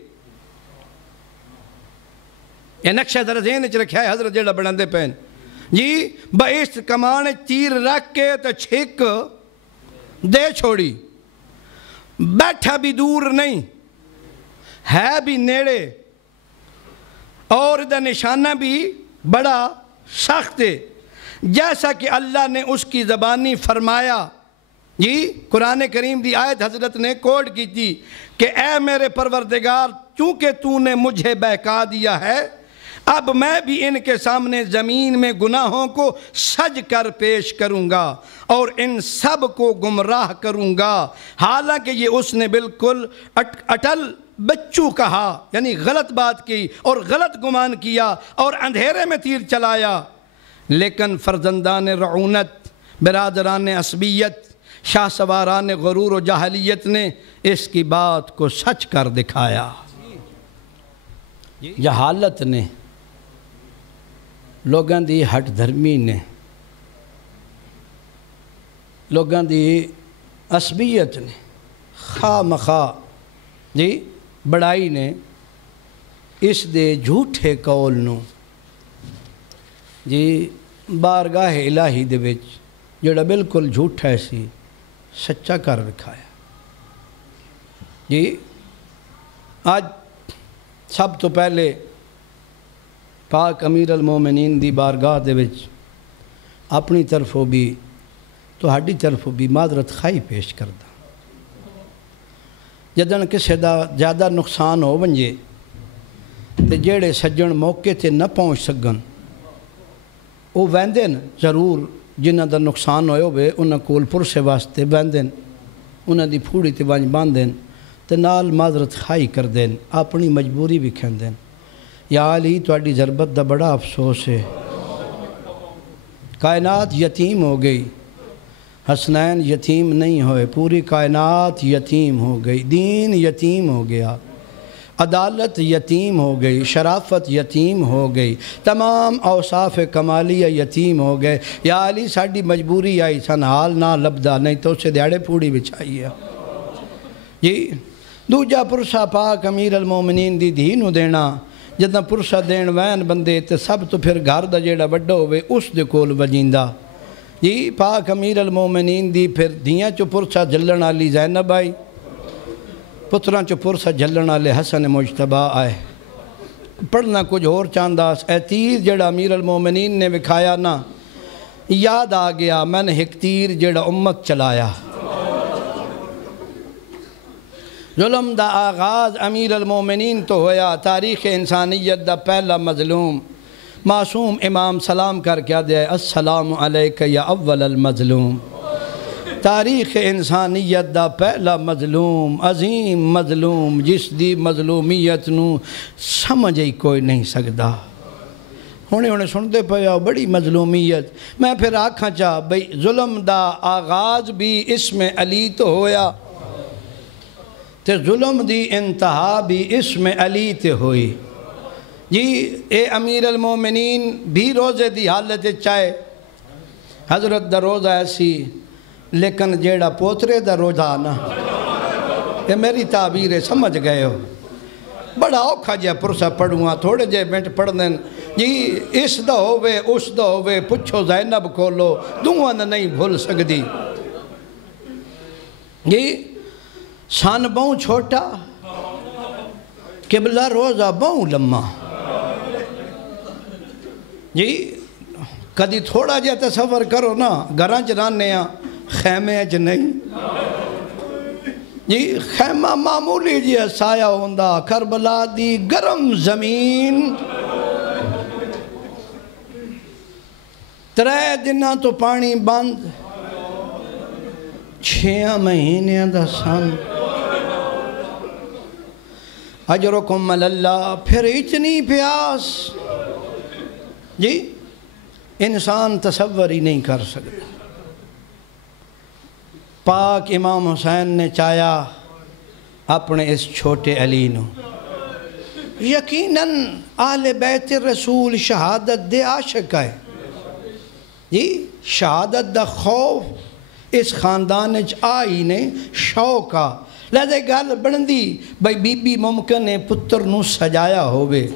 یہ نقشہ در ذہن چ رکھا ہے حضرت جیڑا بڑھندے پہن جی. بائیس کمان تیر رکھ کے تو چھک دے چھوڑی بیٹھا بھی دور نہیں ہے بھی نیڑے اور ادھر نشانہ بھی بڑا سخت ہے جیسا کہ اللہ نے اس کی زبانی فرمایا جی. قرآن کریم دی آیت حضرت نے کوڈ کی تھی کہ اے میرے پروردگار چونکہ تو نے مجھے بہکا دیا ہے اب میں بھی ان کے سامنے زمین میں گناہوں کو سج کر پیش کروں گا اور ان سب کو گمراہ کروں گا، حالانکہ یہ اس نے بالکل اٹل بچو کہا، یعنی غلط بات کی اور غلط گمان کیا اور اندھیرے میں تیر چلایا، لیکن فرزندان رعونت، برادران عصبیت، شاہ سواران غرور و جاہلیت نے اس کی بات کو سچ کر دکھایا۔ جہالت نے، لوگاں دی ہٹ دھرمی نے، لوگاں دی عصبیت نے، خواہ مخواہ جی بڑائی نے اس دے جھوٹے قول نو جی بارگاہ الہی دے وچ جڑا بالکل جھوٹا سی سچا کر دکھایا۔ جی آج سب تو پہلے پاک امیر المومنین دی بارگاہ دے وچ اپنی طرفوں بھی تہاڈی طرفوں بھی معذرت خواہی پیش کردا، جدن کسے دا زیادہ نقصان ہو ونجے تے جیڑے سجن موقع تے نہ پہنچ سکن وہ ویندن ضرور، جنہ دا نقصان ہوئے ہوئے انہاں کول پرسے واسطے ویندن، انہاں دی پھوڑی تے ونج باندھن تے نال معذرت خواہی کر دین، اپنی مجبوری بھی کھیندن۔ یا علی تواڈی ضربت دا بڑا افسوس ہے، کائنات یتیم ہو گئی، حسنین یتیم نہیں ہوئے، پوری کائنات یتیم ہو گئی، دین یتیم ہو گیا، عدالت یتیم ہو گئی، شرافت یتیم ہو گئی، تمام اوصاف کمالیہ یتیم ہو گئے۔ یا علی ساڑی مجبوری آئی سن، حال نہ لبدا، نہیں تو اسے دیاڑے پھوڑی بچھائی ہے۔ جی دوجا پرسہ پاک امیر المومنین دی دھی نو دینا، جدنا پرسہ دین وین بندے تے سب تو پھر گھر دا جیڑا بڑا ہوئے اس دے کول وجیندہ۔ جی پاک امیر المومنین دی پھر دھیاں چو پرسہ جلن علی زینب آئی، پتران چو پرسہ جلن علی حسن مجتبہ آئے، پڑھنا کچھ اور چانداس، اے تیر جڑا امیر المومنین نے وکھایا نا، یاد آ گیا میں نے ایک تیر جڑا امت چلایا۔ ظلم دا آغاز امیر المومنین تو ہویا، تاریخ انسانیت دا پہلا مظلوم معصوم امام سلام کر کیا دے، السلام علیکہ یا اول المظلوم۔ تاریخ انسانیت دا پہلا مظلوم، عظیم مظلوم، جس دی مظلومیت نو سمجھ ہی کوئی نہیں سکدا۔ ہونے سنتے پیا بڑی مظلومیت، میں پھر آکھاں چاہ بھئی ظلم دا آغاز بھی اسم علی تو ہویا، تے ظلم دی انتہا بھی اسم علی تے ہوئی۔ جی اے امیر المومنین بھی روزے دی حالت چاہے، حضرت دا روزہ ایسی، لیکن جیڑا پوترے دا روزہ نا، یہ میری تعبیر سمجھ گئے ہو، بڑا اوکھا جا پرسہ پڑھوں تھوڑے جے منٹ پڑھ دیں۔ جی اس دا ہوئے اس دا ہوئے پچھو زینب کھولو، دعاں نہیں بھول سکدی۔ جی سان بہوں چھوٹا، قبلہ روزہ بہوں لمحہ۔ جی کدی تھوڑا جا تصور کرو نا، گھران چرانے ہیں خیمے اچ نہیں، جی خیمہ معمولی جی سایہ ہوندہ، کربلا دی گرم زمین، 3 دنہ تو پانی بند، 6 مہینے دا سن، اجرکم اللہ، پھر اتنی پیاس، جی انسان تصور ہی نہیں کر سکتا۔ پاک امام حسین نے چاہیا اپنے اس چھوٹے علی نو، یقیناً اہل بیت رسول شہادت دے عاشق ہے، جی شہادت دا خوف اس خاندان آئی نے شوقا، لہذا گل بندی بھائی بی بی ممکن ہے پتر نو سجایا ہوئے،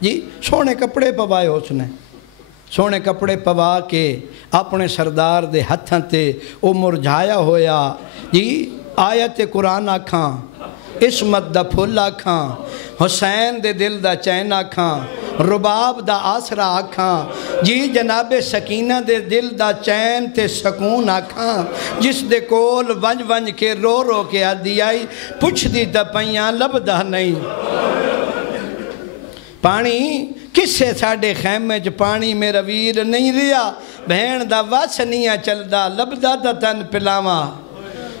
جی سونے کپڑے پوائے اس نے، سونے کپڑے پوا کے اپنے سردار دے ہتھاں تے او مرجھایا ہویا، جی آیت قرآن آکھاں، عصمت دا پھل آکھاں، حسین دے دل دا چین آکھاں، رباب دا آسرا آکھاں، جی جناب سکینہ دے دل دا چین تے سکون آکھاں، جس دے کول ونج ونج کے رو رو کے آدھی آئی، پوچھ دی دا پہیاں لب دا نہیں، پانی کسے ساڑے خیمے چ پانی میرا ویر نہیں رہا بہن دا وس نہیں چلدا لبدا دا تن پلاواں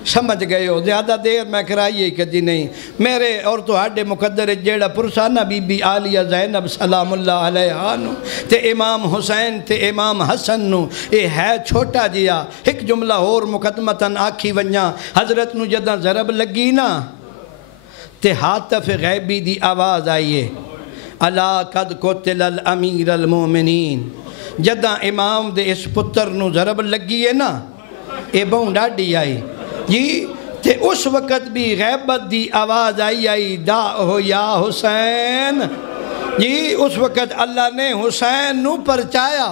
سمجھ گئے ہو زیادہ دیر میں کرائیے کدی نہیں میرے اور تو ہاڑے مقدر جیڑا پرسانہ بی بی عالیہ زینب سلام اللہ علیہ نو تے امام حسین تے امام حسن نو اے ہے چھوٹا جیا ایک جملہ اور مقدمتاً آکھی ونیا حضرت نو جدہ ضرب لگی نا تے حاطف غیبی دی آواز آئیے الا قد قتل الامیر المومنین جدہ امام دے اس پتر نو ضرب لگی ہے نا اے بہن ڈاڈی آئی جی تے اس وقت بھی غیبت دی آواز آئی دا ہو یا حسین جی اس وقت اللہ نے حسین نو پرچایا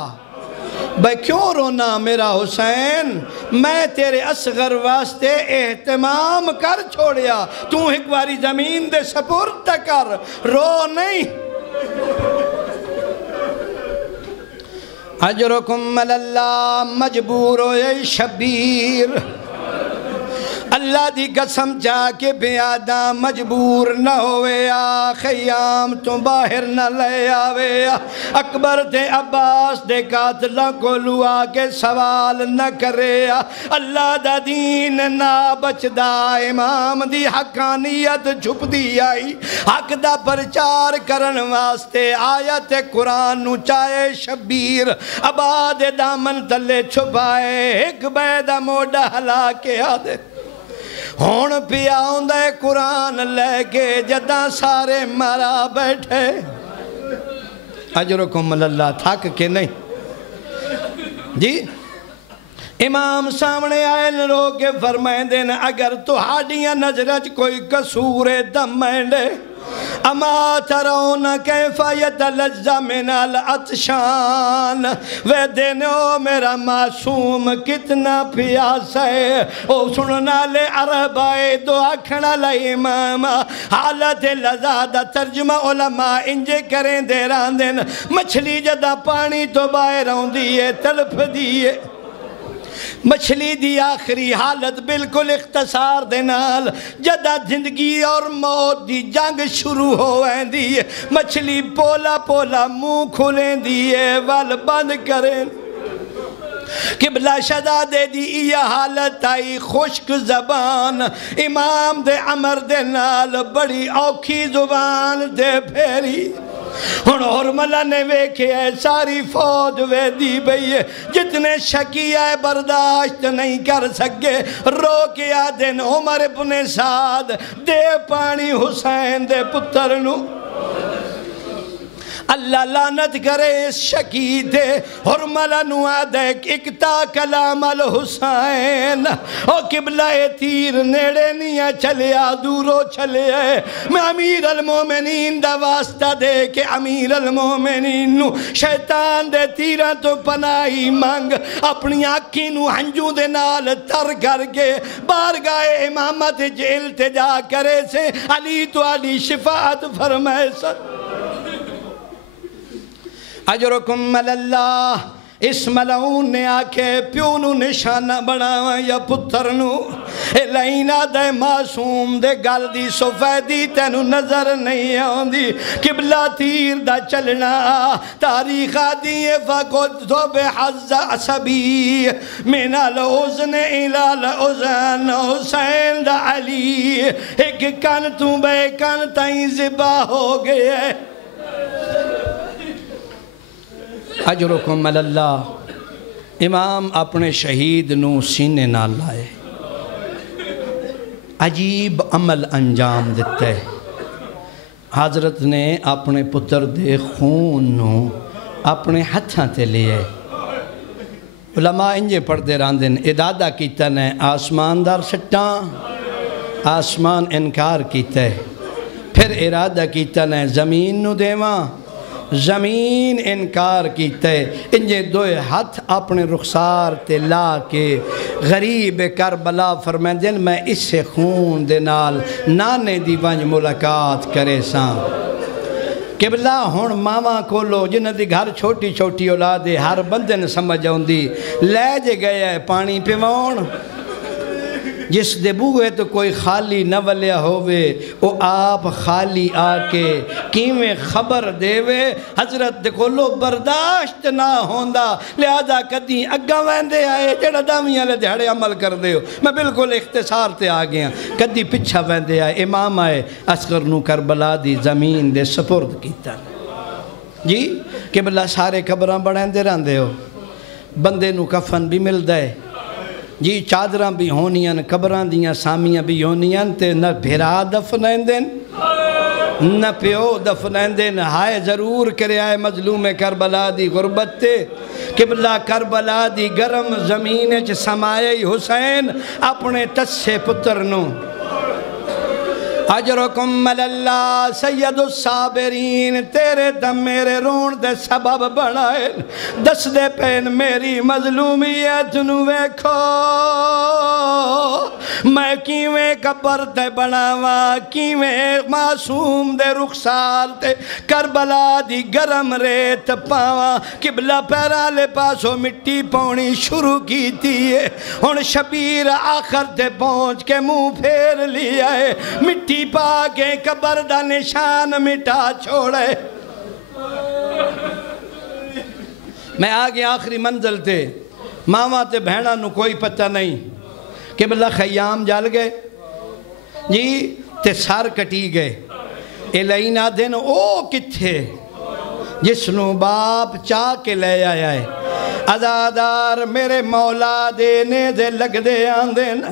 بھائی کیوں رونا میرا حسین میں تیرے اصغر واسطے اہتمام کر چھوڑیا تو ایک باری زمین دے سپرد کر رو نہیں اجرکم اللہ مجبور ہوئے شبیر اللہ دی قسم جا کے بیادہ مجبور نہ ہوئے خیام تو باہر نہ لے آوے اکبر دے عباس دے قاتلہ کو لوا کے سوال نہ کرے اللہ دا دین نہ بچدا امام دی حقانیت چھپ دی آئی حق دا پرچار کرن واسطے آیت قرآن نو چاہے شبیر عباد دامن تلے چھپائے ایک بیدہ موڑا ہلا کے آدھے ہون پیا ہوندہ قرآن لے کے جدہ سارے مرا بیٹھے اجرکم اللہ تھک کے نہیں جی امام سامنے آئے رو کے فرمائیں دینا اگر تو ہاڑیاں نظرج کوئی قصور دم مینڈے اما ترون کیفا یتلجہ من العطشان وے دینو میرا معصوم کتنا پیاس ہے او سننا لے عربائے دعا کھڑا لے امام حالت لزادہ ترجمہ علماء انجے کریں دیران دین مچھلی جدہ پانی تو باہر ہوں دیئے تلف دیئے مچھلی دی آخری حالت بالکل اختصار دینال جدہ زندگی اور موت دی جنگ شروع ہوئیں دیئے مچھلی پولا پولا منہ کھلیں دیئے وال بند کریں قبلہ شدہ دے دی یہ حالت آئی خشک زبان امام دے عمر دے نال بڑی اوکھی زبان دے پھیری اور ملا نے ویکھے ہے ساری فوج وے دی بھئی جتنے شکی آئے برداشت نہیں کر سکے رو کے آدھن عمر ابن سعد دے پانی حسین دے پتر نو اللہ لعنت کرے اس شکی دے اور ملنو آدھے اکتا کلام الحسین اور قبلہ تیر نیڑے نیا چلیا دورو چلے میں امیر المومنین دا واسطہ دے کہ امیر المومنین نو شیطان دے تیرہ تو پناہی مانگ اپنی آنکھی نو ہنجو دے نال تر کر کے بارگاہ امامت جیل تجا کرے سے علی تو علی شفاعت فرمائے ست اجرکم اللہ اس ملعون نے آکے پیونو نشانہ بڑھاواں یا پترنو لائنہ دے معصوم دے گل دی سفیدی تینو نظر نہیں آندی قبلہ تیر دا چلنا تاریخ دیئے فقد تو بے حض عصبی من العزن الى العزن حسین دا علی ایک کن تو بے کن تائیں زبا ہو گئے اجرکم اللہ امام اپنے شہید نو سینے نہ لائے عجیب عمل انجام دیتے حضرت نے اپنے پتر دے خون نو اپنے ہتھاں تے لیے علماء انجے پڑھتے راندن ادادہ کیتا نے آسمان دار سٹاں آسمان انکار کیتا ہے پھر ارادہ کیتا نے زمین نو دیواں زمین انکار کیتا ہے انجے دوئے ہاتھ اپنے رخسار تے لا کے غریب کربلا فرمائیں دن میں اس سے خون دے نال نانے دی ونج ملاقات کرے ساں قبلہ ہون ماما کولو جنہ دی گھر چھوٹی چھوٹی اولادے ہر بندے نے سمجھ ہوندی لے جے گئے ہے پانی پیوان جس دے بوئے تو کوئی خالی نہ ولیا ہووے او آپ خالی آکے کیویں خبر دیوے حضرت دے کولو برداشت نہ ہوندا لہذا کدی اگا ویندے آئے جڑا دامیاں لے دیہڑے عمل کر دے ہو میں بالکل اختصار تے آ گیا کدی پچھا ویندے آئے امام آئے اصغر نو کربلا دی زمین دے سپرد کیتا جی قبلہ سارے قبراں بڑھیں رہن دے ہو بندے نو کفن بھی مل دے جی چادراں بھی ہونیاں قبراں دیاں سامیاں بھی ہونیاں تے نہ بھیرا دفنائیں دیں نہ پیو دفنائیں دیں ہائے ضرور کرے آئے مظلوم کربلا دی غربت تے قبلہ کربلا دی گرم زمین چ سمائے حسین اپنے تسے پتر نو اجرکم اللہ سید الصابرین تیرے دم میرے رون دے سبب بڑھائے دس دے پین میری مظلومیت نو ویکھو میں کیویں قبر تے بناواں کیویں معصوم دے رخسار تے کربلا دی گرم ریت پاواں قبلہ پیرا لے پاسو مٹی پونی شروع کی ہے ہن شبیر آخر تے پہنچ کے منہ پھیر لیا ہے مٹی پا کے قبر دا نشان مٹا چھوڑے میں آگے آخری منزل تے ماما تے بہنہ نو کوئی پتہ نہیں قبلہ خیام جال گئے جی تے سار کٹی گئے الہینا دن او کتھے جس نو باپ چاہ کے لے آیا ہے عزادار میرے مولا دینے دے لگ دے آندین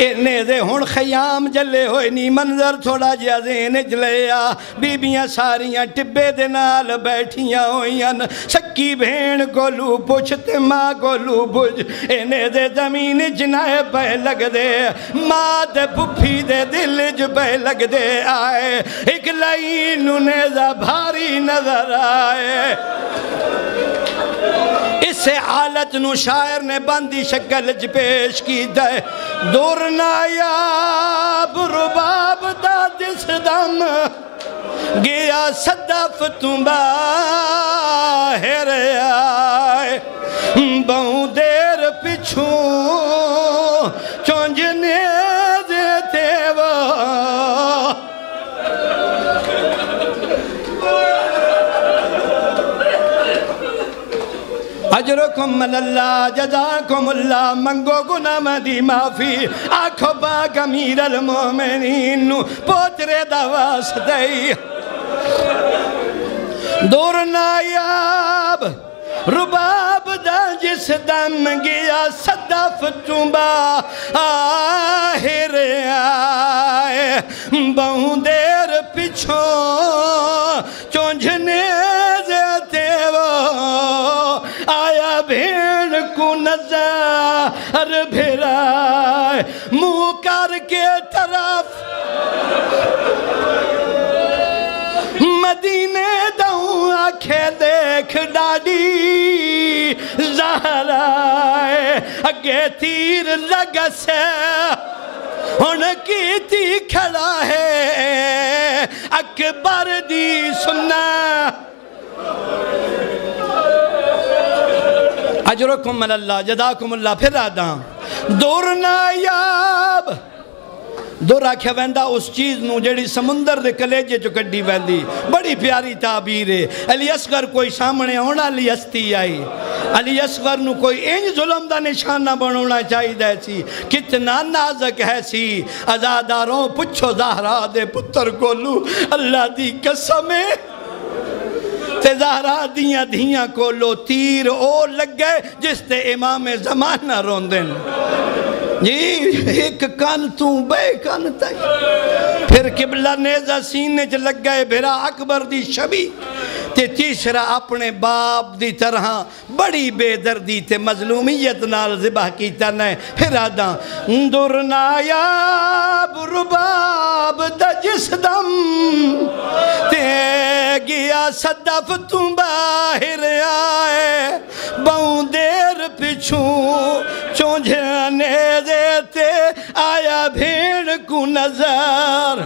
انے دے ہون خیام جلے ہوئے نی منظر تھوڑا جیا دینے جلیا بیبیاں ساریاں ٹبے دے نال بیٹھیاں ہوئیاں سکی بھین کو لو پوچھتے ماں کو لو بجھ انے دے زمین جنائے پہ لگ دے ماں دے پپھی دے دل جو پہ لگ دے آئے ایک لائن انہیں دا بھاری نظر آئے اس حالت نو شاعر نے بندی شکل چ پیش کی دے دور نایاب رباب دا جس دم گیا صدف تم باہر آئے بہوں دیر پچھوں چونجنے دیتے وہ اجرکم اللہ جزاکم اللہ منگو گناہ مدی معافی آنکھو باق امیر المومنین نو پوترے دواس دئی دور نایاب رباب دا جس دم گیا صدف تمبا آہر آئے بہوں دیر پچھوں چونجھنے دیتے وہ آیا بھین کو نظر بھرائے منہ کر کے طرف مدینے دوں آنکھیں دیکھ ڈاڈی زہرائے اگے تیر لگ سے ان کی تھی کھڑا ہے اکبر دی سننا اجرکم اللہ جزاکم اللہ پھر آدھاں دور نایاب دور آکھیا ویندہ اس چیز نو جڑی سمندر دے کلیجے جو کڈی ویندی بڑی پیاری تعبیر ہے علی اصغر کوئی سامنے ہونا علی ہستی آئی علی اصغر نو کوئی انج ظلم دا نشانہ بنونا چاہی دے سی کتنا نازک ہے سی عزاداروں پچھو زہرا دے پتر کو لو اللہ دی قسمیں تے زہرا دیاں دھیاں کو لو تیر او لگ گئے جس تے امام زمانہ روندن جی ایک کان تو بے کان تائی پھر قبلہ نیزہ سینے چ لگ گئے بھرا اکبر دی شبی تے تیسرا اپنے باپ دی طرح بڑی بے دردی تے مظلومیت نال ذبح کیتا نہیں پھر آدھاں دور نایاب رباب دا جس دم تے گیا صدف تم باہر آئے بہوں دیر پچھوں چونجھنے دیتے آیا بھیڑ کو نظر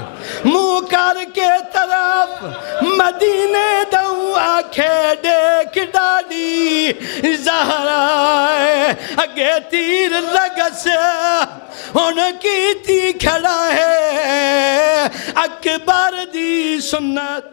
منہ کر کے طرف مدینے دوں آنکھیں دیکھ ڈاڈی زہرائے اگے تیر لگ سے ہن کیتی کھڑا ہے اکبر دی سنت